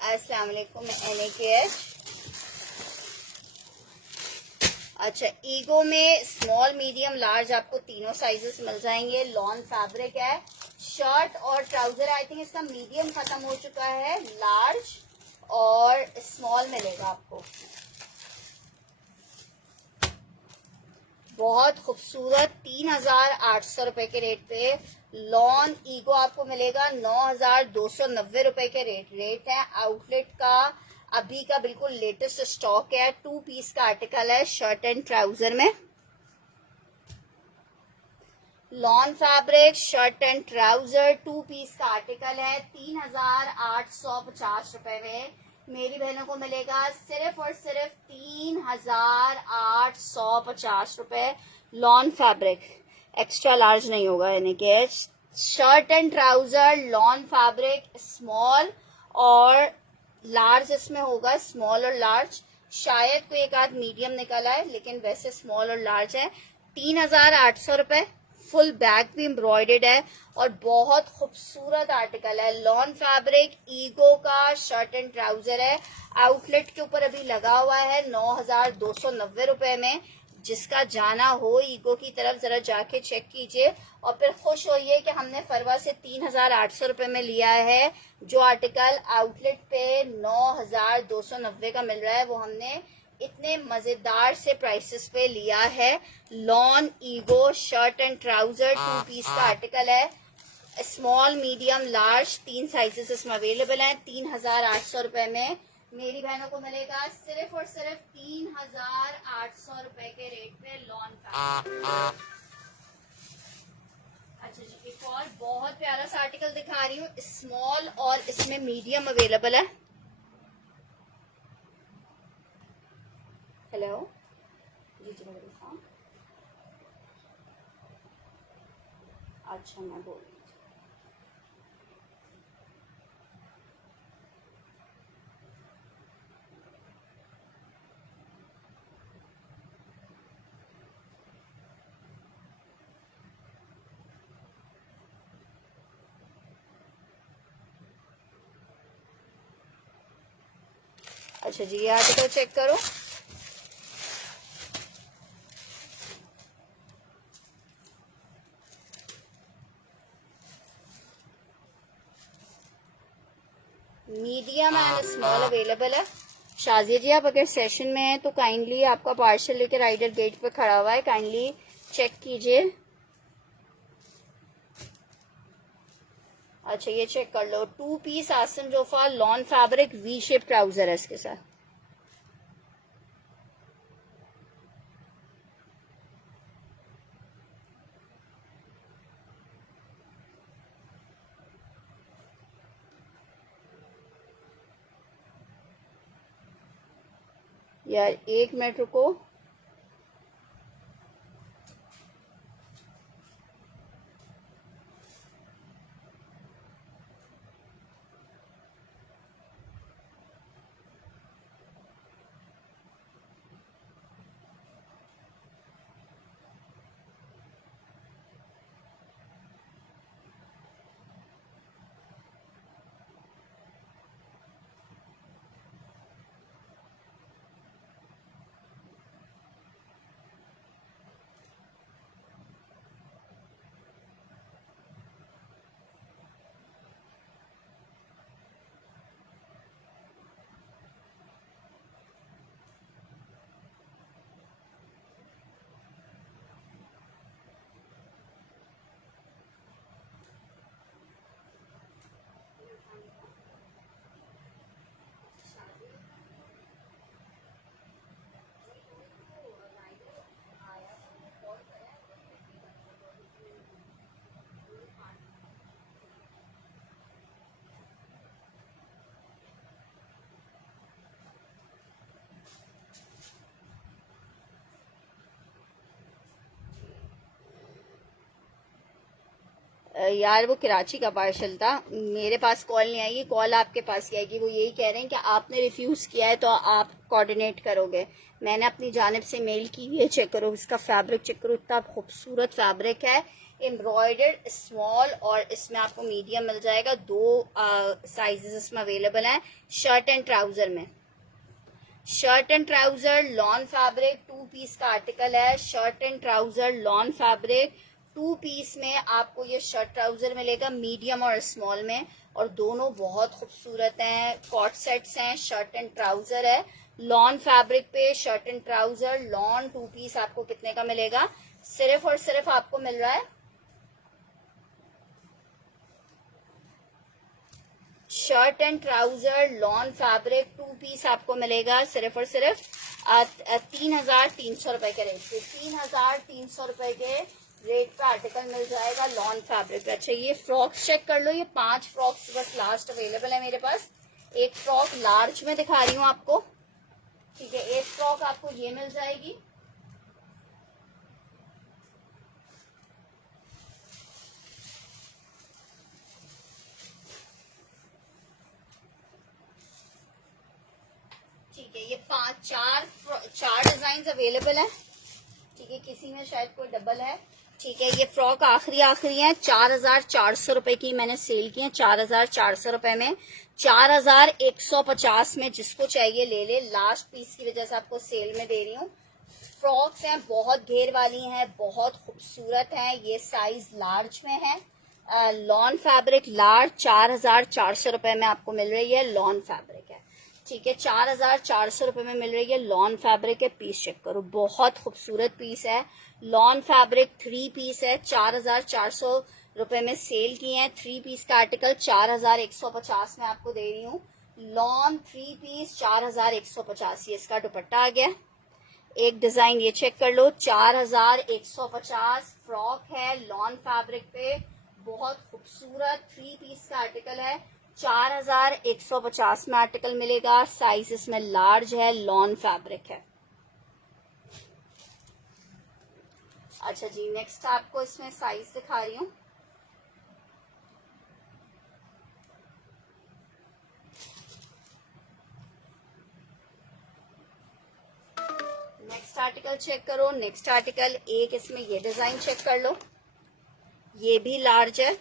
अस्सलाम वालेकुम, NAKH। अच्छा, ईगो में स्मॉल मीडियम लार्ज आपको तीनों साइजेस मिल जाएंगे। लॉन फैब्रिक है, शर्ट और ट्राउजर आई थिंक इसका मीडियम खत्म हो चुका है, लार्ज और स्मॉल मिलेगा आपको। बहुत खूबसूरत 3,800 रुपए के रेट पे लॉन ईगो आपको मिलेगा। 9,290 रुपए के रेट है। आउटलेट का अभी का बिल्कुल लेटेस्ट स्टॉक है, 2 पीस का आर्टिकल है शर्ट एंड ट्राउजर में। Lawn fabric shirt and trouser 2 piece का आर्टिकल है, 3,850 रुपए में मेरी बहनों को मिलेगा। सिर्फ और सिर्फ 3,850 रुपए। लॉन फैब्रिक एक्स्ट्रा लार्ज नहीं होगा, यानी कि shirt and trouser lawn fabric small और लार्ज इसमें होगा, स्मॉल और लार्ज। शायद कोई एक आध मीडियम निकला है, लेकिन वैसे स्मॉल और लार्ज है। 3,800 रुपए। फुल बैक भी एम्ब्रॉयडेड है और बहुत खूबसूरत आर्टिकल है। लॉन फैब्रिक ईगो का शर्ट एंड ट्राउजर है। आउटलेट के ऊपर अभी लगा हुआ है 9,290 रुपए में। जिसका जाना हो ईगो की तरफ जरा जाके चेक कीजिए और फिर खुश होइए कि हमने फरवा से 3,800 रुपए में लिया है। जो आर्टिकल आउटलेट पे 9,290 का मिल रहा है वो हमने इतने मजेदार से प्राइसेस पे लिया है। Lawn Ego shirt and trouser 2 piece का आर्टिकल है, स्मॉल मीडियम लार्ज 3 साइजेस इसमें अवेलेबल हैं। 3,800 रुपए में मेरी बहनों को मिलेगा। सिर्फ और सिर्फ 3,800 रुपए के रेट पे लॉन फैब्रिक। अच्छा जी, एक और बहुत प्यारा सा आर्टिकल दिखा रही हूँ, स्मॉल और इसमें मीडियम अवेलेबल है। हेलो जी जी, अच्छा मैं बोल रही हूँ। अच्छा जी, ये आर्टिकल चेक करो। मीडियम एंड स्मॉल अवेलेबल है। शाजिया जी, आप अगर सेशन में हैं तो काइंडली आपका पार्सल लेकर राइडर गेट पे खड़ा हुआ है, काइंडली चेक कीजिए। अच्छा, ये चेक कर लो, 2 पीस आसन Jofa lawn fabric V shape trouser है इसके साथ। यार 1 मिनट रुको। यार वो कराची का पार्सल था, मेरे पास कॉल नहीं आएगी, कॉल आपके पास ही आएगी। वो यही कह रहे हैं कि आपने रिफ्यूज किया है तो आप कोऑर्डिनेट करोगे। मैंने अपनी जानिब से मेल की हुई है, चेक करो इसका फैब्रिक, चेक करो इतना खूबसूरत फैब्रिक है, एम्ब्रॉयडर्ड स्मॉल, और इसमें आपको मीडियम मिल जाएगा। 2 साइजेस इसमें अवेलेबल हैं। शर्ट एंड ट्राउजर में, shirt and trouser lawn fabric 2 piece का आर्टिकल है। Shirt and trouser lawn fabric 2 piece में आपको ये शर्ट ट्राउजर मिलेगा, मीडियम और स्मॉल में, और दोनों बहुत खूबसूरत हैं। कॉट सेट्स हैं, शर्ट एंड ट्राउजर है लॉन फैब्रिक पे। Shirt and trouser lawn 2 piece आपको कितने का मिलेगा? सिर्फ और सिर्फ आपको मिल रहा है, shirt and trouser lawn fabric 2 piece आपको मिलेगा सिर्फ और सिर्फ 3,300 रुपए के रेट पे। 3,300 रुपए के रेट पे आर्टिकल मिल जाएगा लॉन फैब्रिक। अच्छा, ये फ्रॉक्स चेक कर लो, ये 5 फ्रॉक्स बस लास्ट अवेलेबल है मेरे पास। एक फ्रॉक लार्ज में दिखा रही हूँ आपको, ठीक है। एक फ्रॉक आपको ये मिल जाएगी, ठीक है। ये 4 डिजाइन अवेलेबल है, ठीक है। किसी में शायद कोई डबल है, ठीक है। ये फ्रॉक आखिरी है, 4,400 रुपए की मैंने सेल की है, 4,400 रुपए में। 4,150 में जिसको चाहिए ले ले, लास्ट पीस की वजह से आपको सेल में दे रही हूँ। फ्रॉक्स हैं, बहुत घेर वाली हैं, बहुत खूबसूरत हैं। ये साइज लार्ज में है, लॉन फैब्रिक लार्ज 4,400 रुपए में आपको मिल रही है। लॉन फैब्रिक है, ठीक है। 4,400 रुपए में मिल रही है, लॉन फैब्रिक है। पीस चेक करो, बहुत खूबसूरत पीस है। लॉन फैब्रिक 3 पीस है, 4,400 रुपए में सेल किए हैं। 3 पीस का आर्टिकल 4,150 में आपको दे रही हूँ। लॉन 3 पीस 4,150, ये इसका दुपट्टा आ गया। एक डिजाइन ये चेक कर लो, 4,150 फ्रॉक है लॉन फैब्रिक पे, बहुत खूबसूरत 3 पीस का आर्टिकल है। 4,150 में आर्टिकल मिलेगा, साइज इसमें लार्ज है, लॉन फैब्रिक है। अच्छा जी, नेक्स्ट आपको इसमें साइज दिखा रही हूँ। नेक्स्ट आर्टिकल चेक करो, नेक्स्ट आर्टिकल एक इसमें ये डिजाइन चेक कर लो, ये भी लार्ज है।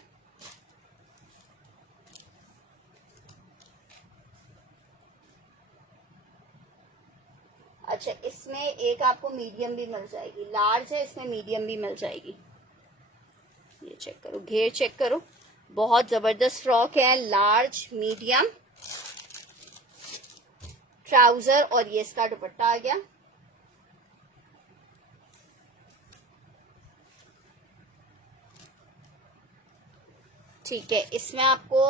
अच्छा, इसमें एक आपको मीडियम भी मिल जाएगी, लार्ज है, इसमें मीडियम भी मिल जाएगी। ये चेक करो, घेर चेक करो, बहुत जबरदस्त फ्रॉक है, लार्ज मीडियम ट्राउजर और ये इसका दुपट्टा आ गया। ठीक है, इसमें आपको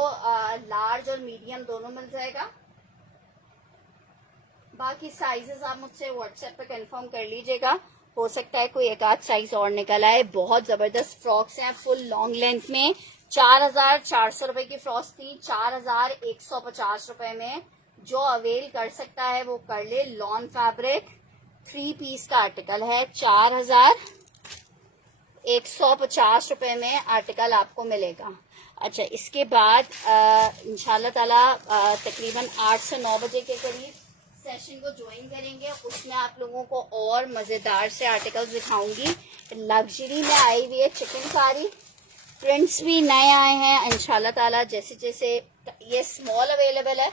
लार्ज और मीडियम दोनों मिल जाएगा। बाकी साइजेस आप मुझसे व्हाट्सएप पे कंफर्म कर लीजिएगा, हो सकता है कोई एक आध साइज और निकल आए। बहुत जबरदस्त फ्रॉक्स हैं फुल लॉन्ग लेंथ में। 4,400 रुपए की फ्रॉक्स थी 4,150 रुपए में। जो अवेल कर सकता है वो कर ले। लॉन फैब्रिक 3 पीस का आर्टिकल है, 4,150 रुपए में आर्टिकल आपको मिलेगा। अच्छा, इसके बाद इंशाल्लाह ताला तकरीबन 8 से 9 बजे के करीब सेशन को ज्वाइन करेंगे। उसमें आप लोगों को और मजेदार से आर्टिकल्स दिखाऊंगी। लग्जरी में आई हुई है चिकनकारी, प्रिंट्स भी नए आए हैं इंशाल्लाह ताला। जैसे जैसे ये स्मॉल अवेलेबल है,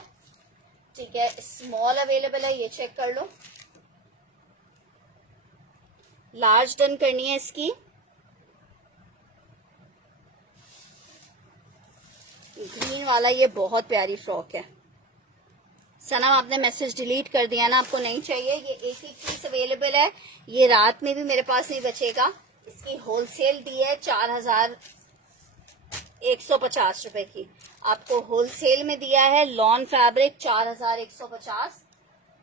ठीक है, स्मॉल अवेलेबल है, ये चेक कर लो। लार्ज डन करनी है इसकी। ग्रीन वाला ये बहुत प्यारी फ्रॉक है। सनम आपने मैसेज डिलीट कर दिया ना, आपको नहीं चाहिए। ये एक एक पीस अवेलेबल है, ये रात में भी मेरे पास नहीं बचेगा। इसकी होलसेल दी है 4,150 रुपए की, आपको होलसेल में दिया है। Lawn fabric 4,150।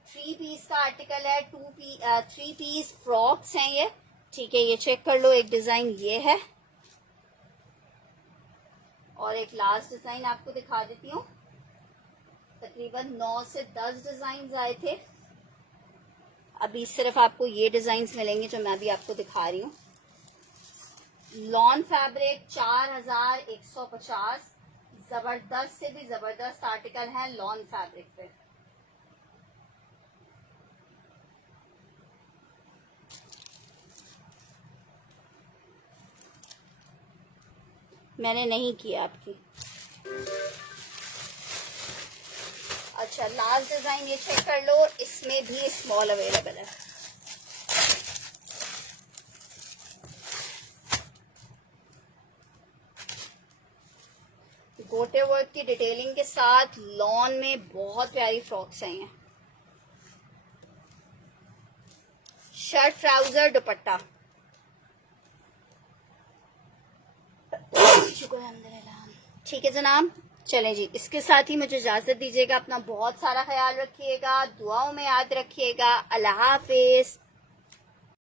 3 पीस का आर्टिकल है, 3 पीस फ्रॉक्स हैं ये, ठीक है। ये चेक कर लो, एक डिजाइन ये है और एक लास्ट डिजाइन आपको दिखा देती हूँ। तकरीबन 9 से 10 डिजाइन आए थे, अभी सिर्फ आपको ये डिजाइन मिलेंगे जो मैं अभी आपको दिखा रही हूँ। लॉन फैब्रिक 4,150, जबरदस्त से भी जबरदस्त आर्टिकल है लॉन फैब्रिक पे। मैंने नहीं किया आपकी। अच्छा, लास्ट डिजाइन ये चेक कर लो, इसमें भी स्मॉल अवेलेबल है। गोटे वर्क की डिटेलिंग के साथ लॉन में बहुत प्यारी फ्रॉक्स आई हैं। शर्ट, ट्राउजर, दुपट्टा। शुक्र अल्हम्दुलिल्लाह। ठीक है जनाब, चलें जी, इसके साथ ही मुझे इजाजत दीजिएगा। अपना बहुत सारा ख्याल रखिएगा, दुआओं में याद रखिएगा। अल्लाह हाफिज।